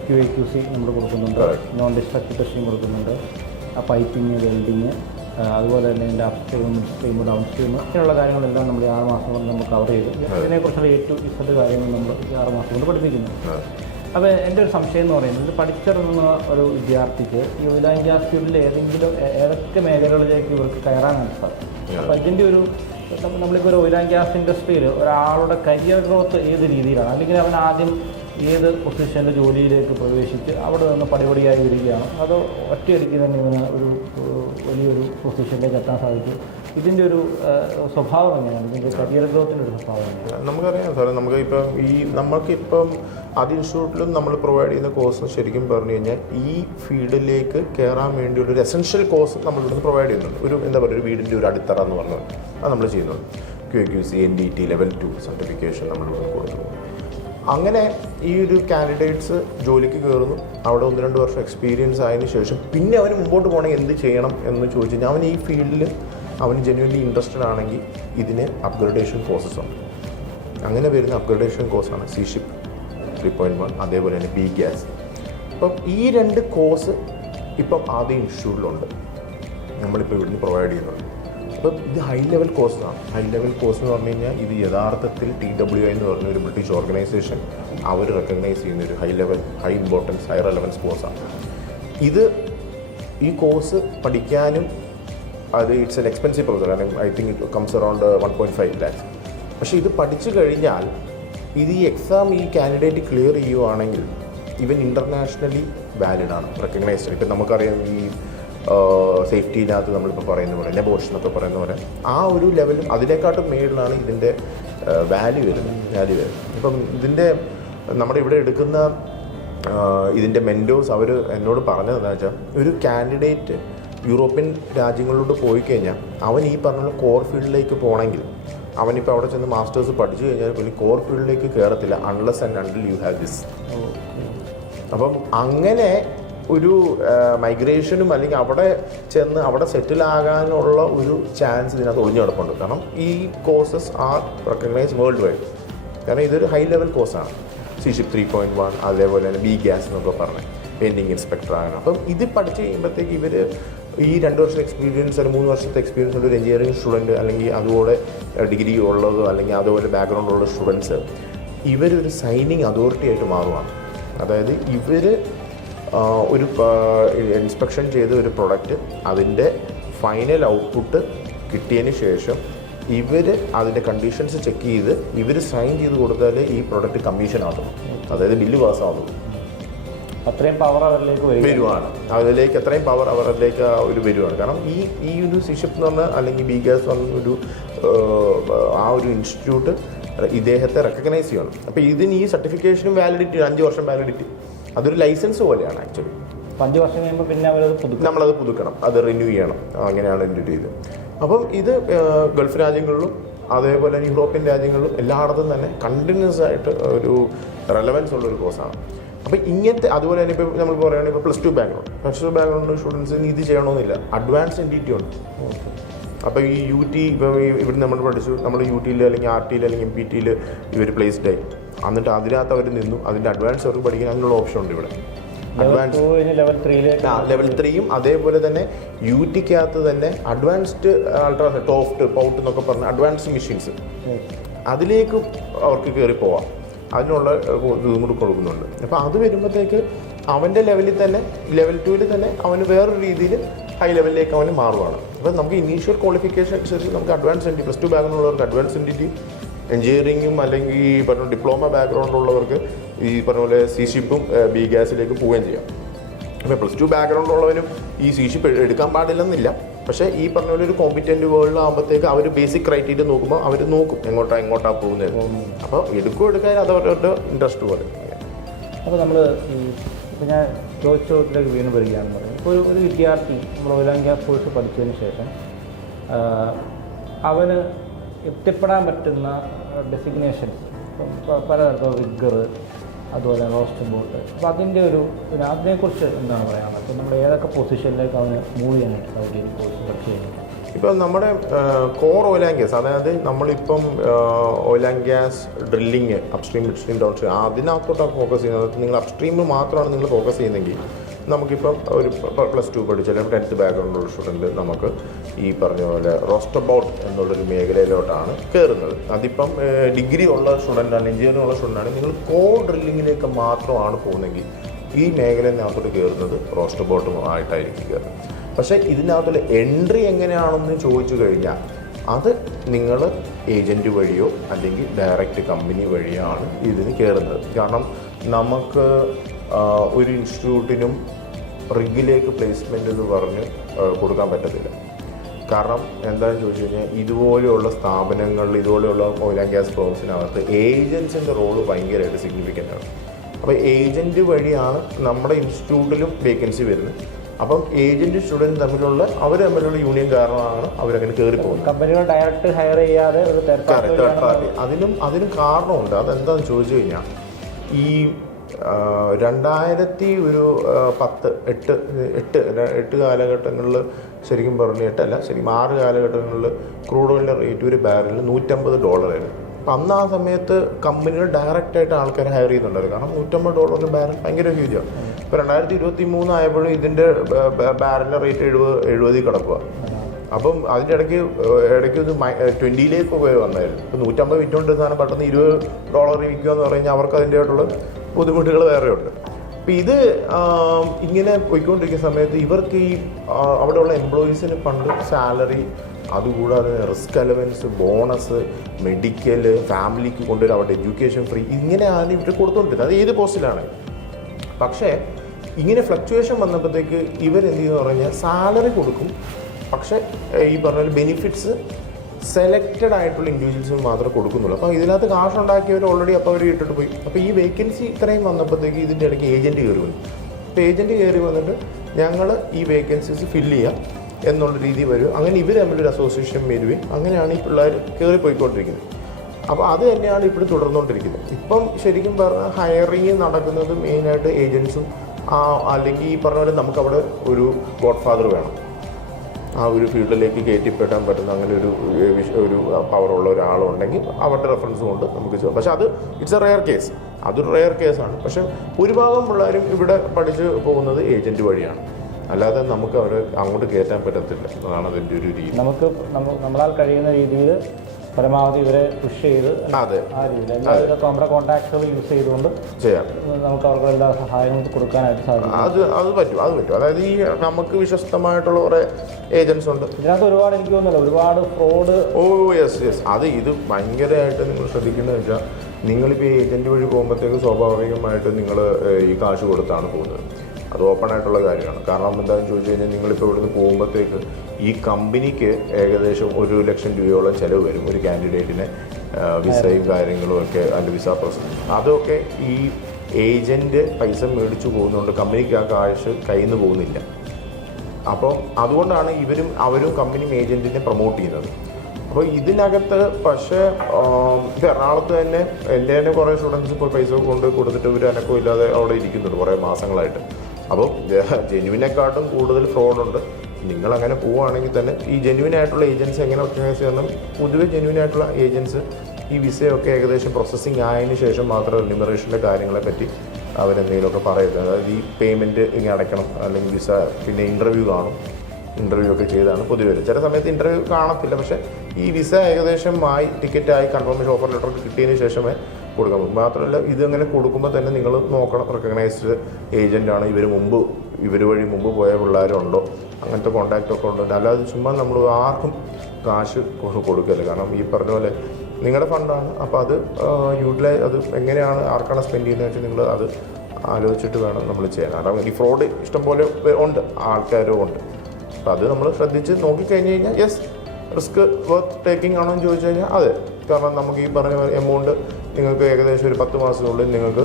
QA/QC നമ്മൾ കൊടുക്കുന്നുണ്ട്, നോൺ ഡിസ്ട്രക്റ്റീവ് ടെസ്റ്റിംഗ് കൊടുക്കുന്നുണ്ട്, പൈപ്പിങ്, വെൽഡിങ്, അതുപോലെ തന്നെ ഇതിൻ്റെ അപ് സ്ട്രീം ഡൗൺ സ്ട്രീം ഇങ്ങനെയുള്ള കാര്യങ്ങളെല്ലാം നമ്മൾ 6 മാസം കൊണ്ട് നമ്മൾ കവർ ചെയ്തു. ഇതിനെക്കുറിച്ചുള്ള A to Z കാര്യങ്ങൾ നമ്മൾ 6 മാസം കൊണ്ട് പഠിപ്പിക്കുന്നു. അപ്പോൾ എൻ്റെ ഒരു സംശയം എന്ന് പറയുന്നത്, പഠിച്ചിറങ്ങുന്ന ഒരു വിദ്യാർത്ഥിക്ക് ഈ ഓയിൽ ആൻഡ് ഗ്യാസ് ഫീൽഡിൽ ഏതൊക്കെ മേഖലകളിലേക്ക് ഇവർക്ക് കയറാനാണ് സാധിക്കും. അപ്പോൾ ഇതിൻ്റെ ഒരു നമ്മളിപ്പോൾ ഒരു ഓയിൽ ആൻഡ് ഗ്യാസ് ഇൻഡസ്ട്രിയിൽ ഒരാളുടെ കരിയർ ഗ്രോത്ത് ഏത് രീതിയിലാണ്, അല്ലെങ്കിൽ അവൻ ആദ്യം ഏത് പൊസിഷനിൽ ജോലിയിലേക്ക് പ്രവേശിച്ച് അവിടെ നിന്ന് പടിപടിയായി വരികയാണ്, അതോ ഒറ്റയടിക്ക് തന്നെ ഇവന് ഒരു വലിയൊരു പൊസിഷനിലേക്ക് എത്താൻ സാധിക്കും? ഇതിൻ്റെ ഒരു സ്വഭാവം എങ്ങനെയാണ്, ഇതിൻ്റെ കരിയർ ഗ്രോത്തിൻ്റെ ഒരു സ്വഭാവം എങ്ങനെയാണ്? നമുക്കറിയാം സാറേ, നമുക്കിപ്പം ആദ്യ ഇൻസ്റ്റിറ്റ്യൂട്ടിലും നമ്മൾ പ്രൊവൈഡ് ചെയ്യുന്ന കോഴ്സ് ശരിക്കും പറഞ്ഞു കഴിഞ്ഞാൽ ഈ ഫീൽഡിലേക്ക് കയറാൻ വേണ്ടിയുള്ളൊരു എസെൻഷ്യൽ കോഴ്സ് നമ്മളിവിടുന്ന് പ്രൊവൈഡ് ചെയ്യുന്നുണ്ട്. ഒരു എന്താ പറയുക, ഒരു വീടിൻ്റെ ഒരു അടിത്തറ എന്ന് പറഞ്ഞത് അത് നമ്മൾ ചെയ്യുന്നുണ്ട്. QA/QC NDT Level 2 സർട്ടിഫിക്കേഷൻ നമ്മളിവിടെ കൊടുക്കുന്നു. അങ്ങനെ ഈ ഒരു കാൻഡിഡേറ്റ്സ് ജോലിക്ക് കയറുന്നു, അവിടെ 1-2 വർഷം എക്സ്പീരിയൻസ് ആയതിനു ശേഷം പിന്നെ അവന് മുമ്പോട്ട് പോകണമെങ്കിൽ എന്ത് ചെയ്യണം എന്ന് ചോദിച്ചു കഴിഞ്ഞാൽ അവൻ ഈ ഫീൽഡിൽ അവന് ജെന്യുവൻലി ഇൻട്രസ്റ്റഡ് ആണെങ്കിൽ ഇതിന് അപ്ഗ്രഡേഷൻ കോഴ്സസ് ഉണ്ട്. അങ്ങനെ വരുന്ന അപ്ഗ്രഡേഷൻ കോഴ്സാണ് സീഷിപ്പ് 3.1, അതേപോലെ തന്നെ ബി ഗ്യാസ്. അപ്പം ഈ 2 കോഴ്സ് ഇപ്പം ആദ്യം ഇൻസ്റ്റിറ്റ്യൂട്ടിലുണ്ട്, നമ്മളിപ്പോൾ ഇവിടുന്ന് പ്രൊവൈഡ് ചെയ്യുന്നുണ്ട്. അപ്പം ഇത് ഹൈ ലെവൽ കോഴ്സാണ്. ഹൈ ലെവൽ കോഴ്സ് എന്ന് പറഞ്ഞു കഴിഞ്ഞാൽ ഇത് യഥാർത്ഥത്തിൽ TWI എന്ന് പറഞ്ഞ ഒരു ബ്രിട്ടീഷ് ഓർഗനൈസേഷൻ അവർ റെക്കഗ്നൈസ് ചെയ്യുന്ന ഒരു high level, high importance, high relevance കോഴ്സാണ് ഇത്. ഈ കോഴ്സ് പഠിക്കാനും അത് it's an expensive process. I think it comes around 1.5 lakhs. പക്ഷേ ഇത് പഠിച്ചു കഴിഞ്ഞാൽ ഇത് ഈ എക്സാം ഈ കാൻഡിഡേറ്റ് ക്ലിയർ ചെയ്യുവാണെങ്കിൽ ഇവൻ ഇൻ്റർനാഷണലി വാലിഡാണ്, റെക്കഗ്നൈസ്ഡ്. ഇപ്പം നമുക്കറിയാം ഈ സേഫ്റ്റിയിനകത്ത് നമ്മളിപ്പോൾ പറയുന്ന പോലെ നെബോഷൻ എന്നൊക്കെ പറയുന്ന പോലെ ആ ഒരു ലെവലും അതിനേക്കാട്ടും മേളിലാണ് ഇതിൻ്റെ വാല്യൂ വരുന്നത്. ഇപ്പം ഇതിൻ്റെ നമ്മുടെ ഇവിടെ എടുക്കുന്ന ഇതിൻ്റെ മെൻറ്റോസ് അവർ എന്നോട് പറഞ്ഞതെന്ന് വെച്ചാൽ, ഒരു കാൻഡിഡേറ്റ് യൂറോപ്യൻ രാജ്യങ്ങളിലോട്ട് പോയി കഴിഞ്ഞാൽ അവൻ ഈ പറഞ്ഞ കോർ ഫീൽഡിലേക്ക് പോകണമെങ്കിൽ അവനിപ്പോൾ അവിടെ ചെന്ന് മാസ്റ്റേഴ്സ് പഠിച്ചു കഴിഞ്ഞാൽ പിന്നെ കോർ ഫീൽഡിലേക്ക് കയറത്തില്ല unless and until you have this. അപ്പം അങ്ങനെ ഒരു മൈഗ്രേഷനും അല്ലെങ്കിൽ അവിടെ ചെന്ന് അവിടെ സെറ്റിൽ ആകാനുള്ള ഒരു ചാൻസ് ഇതിനകത്ത് ഒളിഞ്ഞു കിടപ്പുണ്ട്. കാരണം ഈ courses are recognise world wide. കാരണം ഇതൊരു ഹൈ ലെവൽ കോഴ്സാണ്. സീഷിപ്പ് 3.1, അതേപോലെ തന്നെ ബി ഗ്യാസ് എന്നൊക്കെ പറഞ്ഞ് പെയിൻറ്റിങ് ഇൻസ്പെക്ടറാണ്. അപ്പം ഇത് പഠിച്ച് കഴിയുമ്പോഴത്തേക്ക് ഇവർ ഈ 2 വർഷത്തെ എക്സ്പീരിയൻസ് അല്ലെങ്കിൽ 3 വർഷത്തെ എക്സ്പീരിയൻസ് ഉള്ള ഒരു എഞ്ചിനീയറിംഗ് സ്റ്റുഡൻറ്റ് അല്ലെങ്കിൽ അതുപോലെ ഡിഗ്രി ഉള്ളതോ അല്ലെങ്കിൽ അതുപോലെ ബാക്ക്ഗ്രൗണ്ട് ഉള്ള സ്റ്റുഡൻസ് ഇവരൊരു സൈനിങ് അതോറിറ്റി ആയിട്ട് മാറുകയാണ്. അതായത് ഇവർ ഒരു ഇൻസ്പെക്ഷൻ ചെയ്ത ഒരു പ്രൊഡക്റ്റ് അതിൻ്റെ ഫൈനൽ ഔട്ട്പുട്ട് കിട്ടിയതിന് ശേഷം ഇവർ അതിൻ്റെ കണ്ടീഷൻസ് ചെക്ക് ചെയ്ത് ഇവർ സൈൻ ചെയ്ത് കൊടുത്താൽ ഈ പ്രൊഡക്റ്റ് കമ്മീഷൻ ആകും, അതായത് ബില്ല് പാസ്സാകും. അത്രയും പവർ അവരിലേക്ക് വരുവാണ്, അതിലേക്ക് അത്രയും പവർ അവരിലേക്ക് ഒരു വരുവാണ്. കാരണം ഈ ഒരു സീഷിപ്പ് എന്ന് പറഞ്ഞാൽ അല്ലെങ്കിൽ ബി ഗ്യാസ് പറഞ്ഞൊരു ആ ഒരു ഇൻസ്റ്റിറ്റ്യൂട്ട് ഇദ്ദേഹത്തെ റെക്കഗ്നൈസ് ചെയ്യണം. അപ്പോൾ ഇതിന് ഈ സർട്ടിഫിക്കേഷനും വാലിഡിറ്റി 5 വർഷം വാലിഡിറ്റി, അതൊരു ലൈസൻസ് പോലെയാണ് ആക്ച്വലി. 5 വർഷം കഴിയുമ്പോൾ പിന്നെ നമ്മളത് പുതുക്കണം, അത് റിന്യൂ ചെയ്യണം, അങ്ങനെയാണ് എൻ്റെ ഒരു ഇത്. അപ്പം ഇത് ഗൾഫ് രാജ്യങ്ങളിലും അതേപോലെ യൂറോപ്യൻ രാജ്യങ്ങളിലും എല്ലായിടത്തും തന്നെ കണ്ടിന്യൂസ് ആയിട്ട് ഒരു റെലവൻസ് ഉള്ളൊരു കോഴ്സാണ്. അപ്പോൾ ഇങ്ങനത്തെ അതുപോലെ തന്നെ ഇപ്പോൾ നമ്മൾ പറയുകയാണെങ്കിൽ ഇപ്പോൾ +2 ബാക്ക്ഗ്രൗണ്ട് സ്റ്റുഡൻസിന് ഇത് ചെയ്യണമെന്നില്ല, അഡ്വാൻസ് NDT ഉണ്ട്. അപ്പോൾ ഈ UT ഇപ്പോൾ ഇവിടെ നമ്മൾ പഠിച്ചു, നമ്മൾ UTയിൽ അല്ലെങ്കിൽ RTയിൽ അല്ലെങ്കിൽ MPTയിൽ ഇവർ പ്ലേസ്ഡ് ആയി, എന്നിട്ട് അതിനകത്ത് അവർ നിന്നു, അതിൻ്റെ അഡ്വാൻസ് അവർക്ക് പഠിക്കാൻ അതിനുള്ള ഓപ്ഷൻ ഉണ്ട് ഇവിടെ. അഡ്വാൻസ് ലെവൽ 3യും അതേപോലെ തന്നെ UTക്കകത്ത് തന്നെ അഡ്വാൻസ്ഡ് അൾട്രാസൗണ്ട് ടോഫ്റ്റ് പൗട്ട് എന്നൊക്കെ പറഞ്ഞ അഡ്വാൻസ്ഡ് മെഷീൻസ് അതിലേക്കും അവർക്ക് കയറി പോവാം, അതിനുള്ള ഇതും കൂടി കൊടുക്കുന്നുണ്ട്. അപ്പോൾ അത് വരുമ്പോഴത്തേക്ക് അവൻ്റെ ലെവലിൽ തന്നെ ലെവൽ 2ൽ തന്നെ അവന് വേറൊരു രീതിയിൽ ഹൈ ലെവലിലേക്ക് അവന് മാറുവാണ്. അപ്പോൾ നമുക്ക് ഇനീഷ്യൽ ക്വാളിഫിക്കേഷൻ അനുസരിച്ച് നമുക്ക് അഡ്വാൻസ് NDT +2 ബാക്ക്ഗ്രൗണ്ട് ഉള്ളവർക്ക് അഡ്വാൻസ് NDT, എഞ്ചിനീയറിങ്ങും അല്ലെങ്കിൽ ഈ പറഞ്ഞ ഡിപ്ലോമ ബാക്ക്ഗ്രൗണ്ട് ഉള്ളവർക്ക് ഈ പറഞ്ഞ പോലെ സീഷിപ്പും ബി ഗ്യാസിലേക്ക് പോവുകയും ചെയ്യാം. അപ്പോൾ +2 ബാക്ക്ഗ്രൗണ്ട് ഉള്ളവരും ഈ സീഷിപ്പ് എടുക്കാൻ പാടില്ലെന്നില്ല, പക്ഷേ ഈ പറഞ്ഞ പോലെ ഒരു കോമ്പിറ്റൻറ്റ് വേൾഡിലാകുമ്പോഴത്തേക്ക് അവർ ബേസിക് ക്രൈറ്റീരിയ നോക്കുമ്പോൾ അവർ നോക്കും എങ്ങോട്ടാ പോകുന്നത്. അപ്പോൾ എടുക്കാൻ അത് അവരുടെ ഇൻട്രസ്റ്റ് പോലെ. അപ്പോൾ നമ്മൾ ഇപ്പോൾ ഞാൻ ചോദിച്ചതിലേക്ക് വീണ്ടും വരികയാണെന്ന് പറയുന്നത്, ഇപ്പോൾ ഒരു വിദ്യാർത്ഥി നമ്മൾ ഓയിൽ ആൻഡ് ഗ്യാസ് കോഴ്സ് പഠിച്ചതിന് ശേഷം അവന് എത്തിപ്പെടാൻ പറ്റുന്ന ഡെസിഗ്നേഷൻസ് ഇപ്പം പലതരത്തിൽ റിഗ്ഗർ, അതുപോലെ റോസ്റ്റ് ബോട്ട്, അപ്പോൾ അതിൻ്റെ അതിനെക്കുറിച്ച് എന്താണ് പറയാനുള്ളത്? അപ്പോൾ നമ്മൾ ഏതൊക്കെ പൊസിഷനിലേക്ക് അവന് മൂവ് ചെയ്യാനായിട്ട് സൗകര്യം കോഴ്സ് പഠിച്ചു കഴിഞ്ഞാൽ? ഇപ്പം നമ്മുടെ കോർ ഓയിൽ ആൻഡ് ഗ്യാസ്, അതായത് നമ്മളിപ്പം oil and gas drilling upstream midstream downstream അതിനകത്തോട്ടാണ് ഫോക്കസ് ചെയ്യുന്നത്. നിങ്ങൾ അപ്സ്ട്രീമിൽ മാത്രമാണ് നിങ്ങൾ ഫോക്കസ് ചെയ്യുന്നതെങ്കിൽ നമുക്കിപ്പം ഒരു +2 പഠിച്ച അല്ലെങ്കിൽ 10th ബാക്ക്ഗ്രൗണ്ടുള്ള സ്റ്റുഡൻറ്റ് നമുക്ക് ഈ പറഞ്ഞ പോലെ റോസ്റ്റ് ബോട്ട് എന്നുള്ളൊരു മേഖലയിലോട്ടാണ് കയറുന്നത്. അതിപ്പം ഡിഗ്രി ഉള്ള സ്റ്റുഡൻ്റാണ്, എഞ്ചിനീയറിംഗ് ഉള്ള സ്റ്റുഡൻ്റാണ്, നിങ്ങൾ കോർ ഡ്രില്ലിങ്ങിലേക്ക് മാത്രമാണ് പോകുന്നതെങ്കിൽ ഈ മേഖലയിനകത്തോട്ട് കയറുന്നത് റോസ്റ്റ് ബോട്ടും ആയിട്ടായിരിക്കും കയറുന്നത്. പക്ഷേ ഇതിനകത്തുള്ള എൻട്രി എങ്ങനെയാണെന്ന് ചോദിച്ചു കഴിഞ്ഞാൽ അത് നിങ്ങൾ ഏജൻറ്റ് വഴിയോ അല്ലെങ്കിൽ ഡയറക്റ്റ് കമ്പനി വഴിയാണ് ഇതിന് കയറുന്നത്. കാരണം നമുക്ക് ഒരു ഇൻസ്റ്റിറ്റ്യൂട്ടിനും റിഗിലേക്ക് പ്ലേസ്മെൻ്റ് എന്ന് പറഞ്ഞ് കൊടുക്കാൻ പറ്റത്തില്ല. കാരണം എന്താണെന്ന് ചോദിച്ചു കഴിഞ്ഞാൽ ഇതുപോലെയുള്ള സ്ഥാപനങ്ങളിൽ ഇതുപോലെയുള്ള ഓയിൽ ആൻഡ് ഗ്യാസ് ഫേംസിനകത്ത് ഏജൻസിൻ്റെ റോള് ഭയങ്കരമായിട്ട് സിഗ്നിഫിക്കൻ്റ് ആണ്. അപ്പോൾ ഏജൻറ്റ് വഴിയാണ് നമ്മുടെ ഇൻസ്റ്റിറ്റ്യൂട്ടിലും വേക്കൻസി വരുന്നത്. അപ്പം ഏജൻറ്റ് സ്റ്റുഡൻറ്റ് അവർ തമ്മിലുള്ള യൂണിയൻ കാരണമാണ് അവരങ്ങനെ കയറി പോകുന്നത്. കമ്പനികൾ ഡയറക്റ്റ് ഹയർ ചെയ്യാതെ ഒരു തേർഡ് പാർട്ടി. അതിനും കാരണമുണ്ട്. അതെന്താണെന്ന് ചോദിച്ചു കഴിഞ്ഞാൽ ഈ 2008 കാലഘട്ടങ്ങളിൽ ശരിക്കും പറഞ്ഞു 8 ശരിക്കും 6 കാലഘട്ടങ്ങളിൽ ക്രൂഡ് ഓയിലിൻ്റെ റേറ്റ് ഒരു ബാരലിന് $150. അപ്പം അന്ന് ആ സമയത്ത് കമ്പനികൾ ഡയറക്റ്റായിട്ട് ആൾക്കാരെ ഹയർ ചെയ്യുന്നുണ്ടായിരുന്നു. കാരണം $150 ബാരൽ ഭയങ്കര ഹ്യൂജാണ്. ഇപ്പോൾ 2023 ആയപ്പോഴും ഇതിൻ്റെ ബാരലിൻ്റെ റേറ്റ് 70 കിടക്കുക. അപ്പം അതിൻ്റെ ഇടയ്ക്ക് ഇത് 20 പോയി വന്നായിരുന്നു. ഇപ്പോൾ 150 വിറ്റുകൊണ്ടിരുന്ന സാധനം പെട്ടെന്ന് $20 വിൽക്കുക എന്ന് പറഞ്ഞു കഴിഞ്ഞാൽ അവർക്ക് അതിൻ്റെതായിട്ടുള്ള ബുദ്ധിമുട്ടുകൾ വേറെയുണ്ട്. അപ്പോൾ ഇത് ഇങ്ങനെ പോയിക്കൊണ്ടിരിക്കുന്ന സമയത്ത് ഇവർക്ക് ഈ അവിടെയുള്ള എംപ്ലോയീസിന് ഫണ്ട്, സാലറി, അതുകൂടാതെ റിസ്ക് അലവൻസ്, ബോണസ്, മെഡിക്കൽ, ഫാമിലിക്ക് കൊണ്ടുവരും, അവരുടെ എഡ്യൂക്കേഷൻ ഫ്രീ, ഇങ്ങനെയാണ് ഇവർ കൊടുത്തുകൊണ്ടിരുന്നത്. അത് ഏത് പോസ്റ്റിലാണ്. പക്ഷേ ഇങ്ങനെ ഫ്ലക്ച്വേഷൻ വന്നപ്പോഴത്തേക്ക് ഇവരെന്ത് ചെയ്യുന്നു പറഞ്ഞാൽ സാലറി കൊടുക്കും, പക്ഷേ ഈ പറഞ്ഞ ബെനിഫിറ്റ്സ് സെലക്റ്റഡ് ആയിട്ടുള്ള ഇൻഡിവിജ്വൽസിന് മാത്രമേ കൊടുക്കുന്നുള്ളൂ. അപ്പോൾ ഇതിനകത്ത് കാശുണ്ടാക്കിയവർ ഓൾറെഡി അപ്പോൾ അവർ ഇട്ടിട്ട് പോയി. അപ്പോൾ ഈ വേക്കൻസി ഇത്രയും വന്നപ്പോഴത്തേക്ക് ഇതിൻ്റെ ഇടയ്ക്ക് ഏജൻറ്റ് കയറി വന്നു. അപ്പോൾ ഏജൻറ്റ് കയറി വന്നിട്ട് ഞങ്ങൾ ഈ വേക്കൻസീസ് ഫില്ല് ചെയ്യാം എന്നുള്ള രീതി വരും. അങ്ങനെ ഇവർ തമ്മിലൊരു അസോസിയേഷൻ വരികയും അങ്ങനെയാണ് ഈ പിള്ളേർ കയറി പോയിക്കൊണ്ടിരിക്കുന്നത്. അപ്പോൾ അത് തന്നെയാണ് ഇപ്പോഴും തുടർന്നുകൊണ്ടിരിക്കുന്നത്. ഇപ്പം ശരിക്കും പറഞ്ഞാൽ ഹയറിങ് നടക്കുന്നത് മെയിനായിട്ട് ഏജൻസും അല്ലെങ്കിൽ ഈ പറഞ്ഞ പോലെ നമുക്കവിടെ ഒരു ഗോഡ് ഫാദർ വേണം, ആ ഒരു ഫീൽഡിലേക്ക് കയറ്റിപ്പെടാൻ പറ്റുന്ന അങ്ങനെ ഒരു പവറുള്ള ഒരാളുണ്ടെങ്കിൽ അവരുടെ റെഫറൻസ് കൊണ്ട് നമുക്ക് ചെയ്യാം. പക്ഷേ അത് ഇറ്റ്സ് എ റെയർ കേസ്, അതൊരു റെയർ കേസാണ്. പക്ഷേ ഭൂരിഭാഗം പിള്ളേരും ഇവിടെ പഠിച്ച് പോകുന്നത് ഏജൻറ്റ് വഴിയാണ്, അല്ലാതെ നമുക്ക് അവരെ അങ്ങോട്ട് കയറ്റാൻ പറ്റത്തില്ല. അതാണ് അതിൻ്റെ ഒരു രീതി. നമ്മളാൽ കഴിയുന്ന രീതിയിൽ പരമാവധി ഇവരെ പുഷ് ചെയ്ത് അതെ ആ രീതിയിൽ എല്ലാവരും നമ്മുടെ കോൺടാക്റ്റുകൾ യൂസ് ചെയ്തുകൊണ്ട് ചെയ്യാം, നമുക്ക് അവർക്ക് എല്ലാ സഹായങ്ങളും കൊടുക്കാനായിട്ട് സാധിക്കും. അത് പറ്റും. അതായത് ഈ നമുക്ക് വിശ്വസ്തമായിട്ടുള്ള കുറേ ഏജൻസ് ഉണ്ട്. ഇതിനകത്ത് ഒരുപാട് എനിക്ക് തോന്നുന്നില്ല ഒരുപാട് ഫ്രോഡ്. യെസ് ഇത് ഭയങ്കരമായിട്ട് നിങ്ങൾ ശ്രദ്ധിക്കേണ്ടതെന്ന് വെച്ചാൽ നിങ്ങളിപ്പോൾ ഈ ഏജൻറ്റ് വഴി പോകുമ്പോഴത്തേക്ക് സ്വാഭാവികമായിട്ട് നിങ്ങൾ ഈ കാശ് കൊടുത്താണ് പോകുന്നത്. അത് ഓപ്പൺ ആയിട്ടുള്ള കാര്യമാണ്. കാരണം എന്താണെന്ന് ചോദിച്ചു കഴിഞ്ഞാൽ നിങ്ങളിപ്പോൾ ഇവിടുന്ന് പോകുമ്പോഴത്തേക്ക് ഈ കമ്പനിക്ക് ഏകദേശം $1,00,000 ചിലവ് വരും ഒരു കാൻഡിഡേറ്റിന്, വിസയും കാര്യങ്ങളും ഒക്കെ, അതിൻ്റെ വിസ പ്രോസസ് അതൊക്കെ ഈ ഏജൻറ്റ് പൈസ മേടിച്ചു പോകുന്നതുകൊണ്ട് കമ്പനിക്ക് ആ കാശ് കയ്യിൽ നിന്ന് പോകുന്നില്ല. അപ്പം അതുകൊണ്ടാണ് അവരും കമ്പനി ഏജൻറ്റിനെ പ്രൊമോട്ട് ചെയ്യുന്നത്. അപ്പോൾ ഇതിനകത്ത് പക്ഷേ ഇപ്പോൾ എറണാകുളത്ത് തന്നെ എൻ്റെ തന്നെ കുറേ സ്റ്റുഡൻസ് ഇപ്പോൾ പൈസ കൊടുത്തിട്ട് ഒരു അനക്കവും ഇല്ലാതെ അവിടെ ഇരിക്കുന്നുണ്ട് കുറേ മാസങ്ങളായിട്ട്. അപ്പോൾ ജെന്യുവിനെക്കാട്ടും കൂടുതൽ ഫ്രോഡുണ്ട്. നിങ്ങളങ്ങനെ പോവുകയാണെങ്കിൽ തന്നെ ഈ ജെന്യുവിനായിട്ടുള്ള ഏജൻസ് എങ്ങനെ ഓർഗനൈസ് ചെയ്യണം, പൊതുവെ ജെന്യുവിനായിട്ടുള്ള ഏജൻസ് ഈ വിസയൊക്കെ ഏകദേശം പ്രോസസ്സിങ് ആയതിനു ശേഷം മാത്രം റിമ്യൂണറേഷൻ്റെ കാര്യങ്ങളെ പറ്റി അവരെന്തെങ്കിലുമൊക്കെ പറയുന്നത്. അതായത് ഈ പേയ്മെൻറ്റ് ഇങ്ങനെ അടയ്ക്കണം, അല്ലെങ്കിൽ വിസ, പിന്നെ ഇൻ്റർവ്യൂ കാണും, ഇൻ്റർവ്യൂ ഒക്കെ ചെയ്താണ് പൊതുവെ വരും. ചില സമയത്ത് ഇൻ്റർവ്യൂ കാണത്തില്ല, പക്ഷേ ഈ വിസ ഏകദേശം ടിക്കറ്റായി കൺഫർമേഷൻ ഓഫർ ലെറ്ററൊക്കെ കിട്ടിയതിന് ശേഷമേ കൊടുക്കാൻ പറ്റും. മാത്രമല്ല ഇതങ്ങനെ കൊടുക്കുമ്പോൾ തന്നെ നിങ്ങൾ നോക്കണം റെക്കഗ്നൈസ്ഡ് ഏജൻ്റാണ്, ഇവർ വഴി മുമ്പ് പോയ പിള്ളേരുണ്ടോ, അങ്ങനത്തെ കോൺടാക്റ്റൊക്കെ ഉണ്ടോ. അല്ലാതെ ചുമ്മാ നമ്മൾ ആർക്കും കാശ് കൊടുക്കരുത്. കാരണം ഈ പറഞ്ഞ പോലെ നിങ്ങളുടെ ഫണ്ടാണ്. അപ്പോൾ അത് അത് എങ്ങനെയാണ് ആർക്കാണ് സ്പെൻഡ് ചെയ്യുന്നത് വെച്ചാൽ നിങ്ങൾ അത് ആലോചിച്ചിട്ട് വേണം നമ്മൾ ചെയ്യാൻ. കാരണം ഈ ഫ്രോഡ് ഇഷ്ടംപോലെ ഉണ്ട്, ആൾക്കാരും ഉണ്ട്. അപ്പോൾ അത് നമ്മൾ ശ്രദ്ധിച്ച് നോക്കിക്കഴിഞ്ഞ് കഴിഞ്ഞാൽ യെസ് റിസ്ക് വർത്ത് ടേക്കിംഗ് ആണോ എന്ന് ചോദിച്ചു കഴിഞ്ഞാൽ അതെ. കാരണം നമുക്ക് ഈ പറഞ്ഞ എമൗണ്ട് നിങ്ങൾക്ക് ഏകദേശം ഒരു 10 മാസത്തിനുള്ളിൽ നിങ്ങൾക്ക്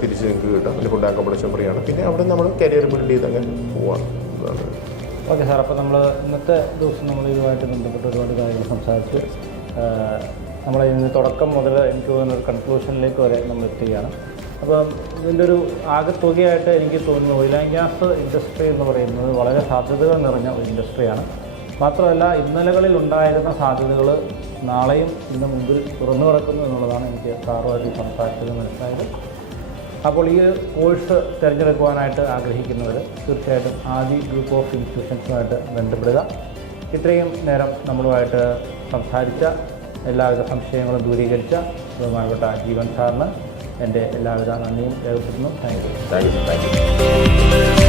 തിരിച്ച് നിങ്ങൾക്ക് കിട്ടും. പിന്നെ ഫുഡ് അക്കോമഡേഷൻ ഫ്രീ ആണ്. പിന്നെ അവിടെ നമ്മൾ കരിയർ ബിൽഡ് ചെയ്ത് അങ്ങനെ പോവാണ്. ഓക്കെ സാർ, അപ്പോൾ നമ്മൾ ഇന്നത്തെ ദിവസം നമ്മൾ ഇതുമായിട്ട് ബന്ധപ്പെട്ട് ഒരുപാട് കാര്യങ്ങൾ സംസാരിച്ചു. നമ്മൾ ഇന്ന് തുടക്കം മുതൽ എനിക്ക് തോന്നുന്ന ഒരു കൺക്ലൂഷനിലേക്ക് വരെ നമ്മൾ എത്തുകയാണ്. അപ്പം ഇതിൻ്റെ ഒരു ആകെത്തുകയായിട്ട് എനിക്ക് തോന്നുന്നു ഓയിൽ ആൻഡ് ഗ്യാസ് ഇൻഡസ്ട്രി എന്ന് പറയുന്നത് വളരെ സാധ്യതകൾ നിറഞ്ഞ ഒരു ഇൻഡസ്ട്രിയാണ്. മാത്രമല്ല ഇന്നലകളിൽ ഉണ്ടായിരുന്ന സാധ്യതകൾ നാളെയും ഇന്ന് മുമ്പിൽ തുറന്നു കിടക്കുന്നു എന്നുള്ളതാണ് എനിക്ക് സാറുമായിട്ട് സംസാരിച്ചത് മനസ്സിലായത്. അപ്പോൾ ഈ കോഴ്സ് തിരഞ്ഞെടുക്കുവാനായിട്ട് ആഗ്രഹിക്കുന്നവർ തീർച്ചയായിട്ടും ആദി ഗ്രൂപ്പ് ഓഫ് ഇൻസ്റ്റിറ്റ്യൂഷൻസുമായിട്ട് ബന്ധപ്പെടുക. ഇത്രയും നേരം നമ്മളുമായിട്ട് സംസാരിച്ച എല്ലാവിധ സംശയങ്ങളും ദൂരീകരിച്ച ബഹുമാനപ്പെട്ട ജീവൻ സാറിന് എൻ്റെ എല്ലാവിധ നന്ദിയും രേഖപ്പെടുത്തുന്നു. Thank you.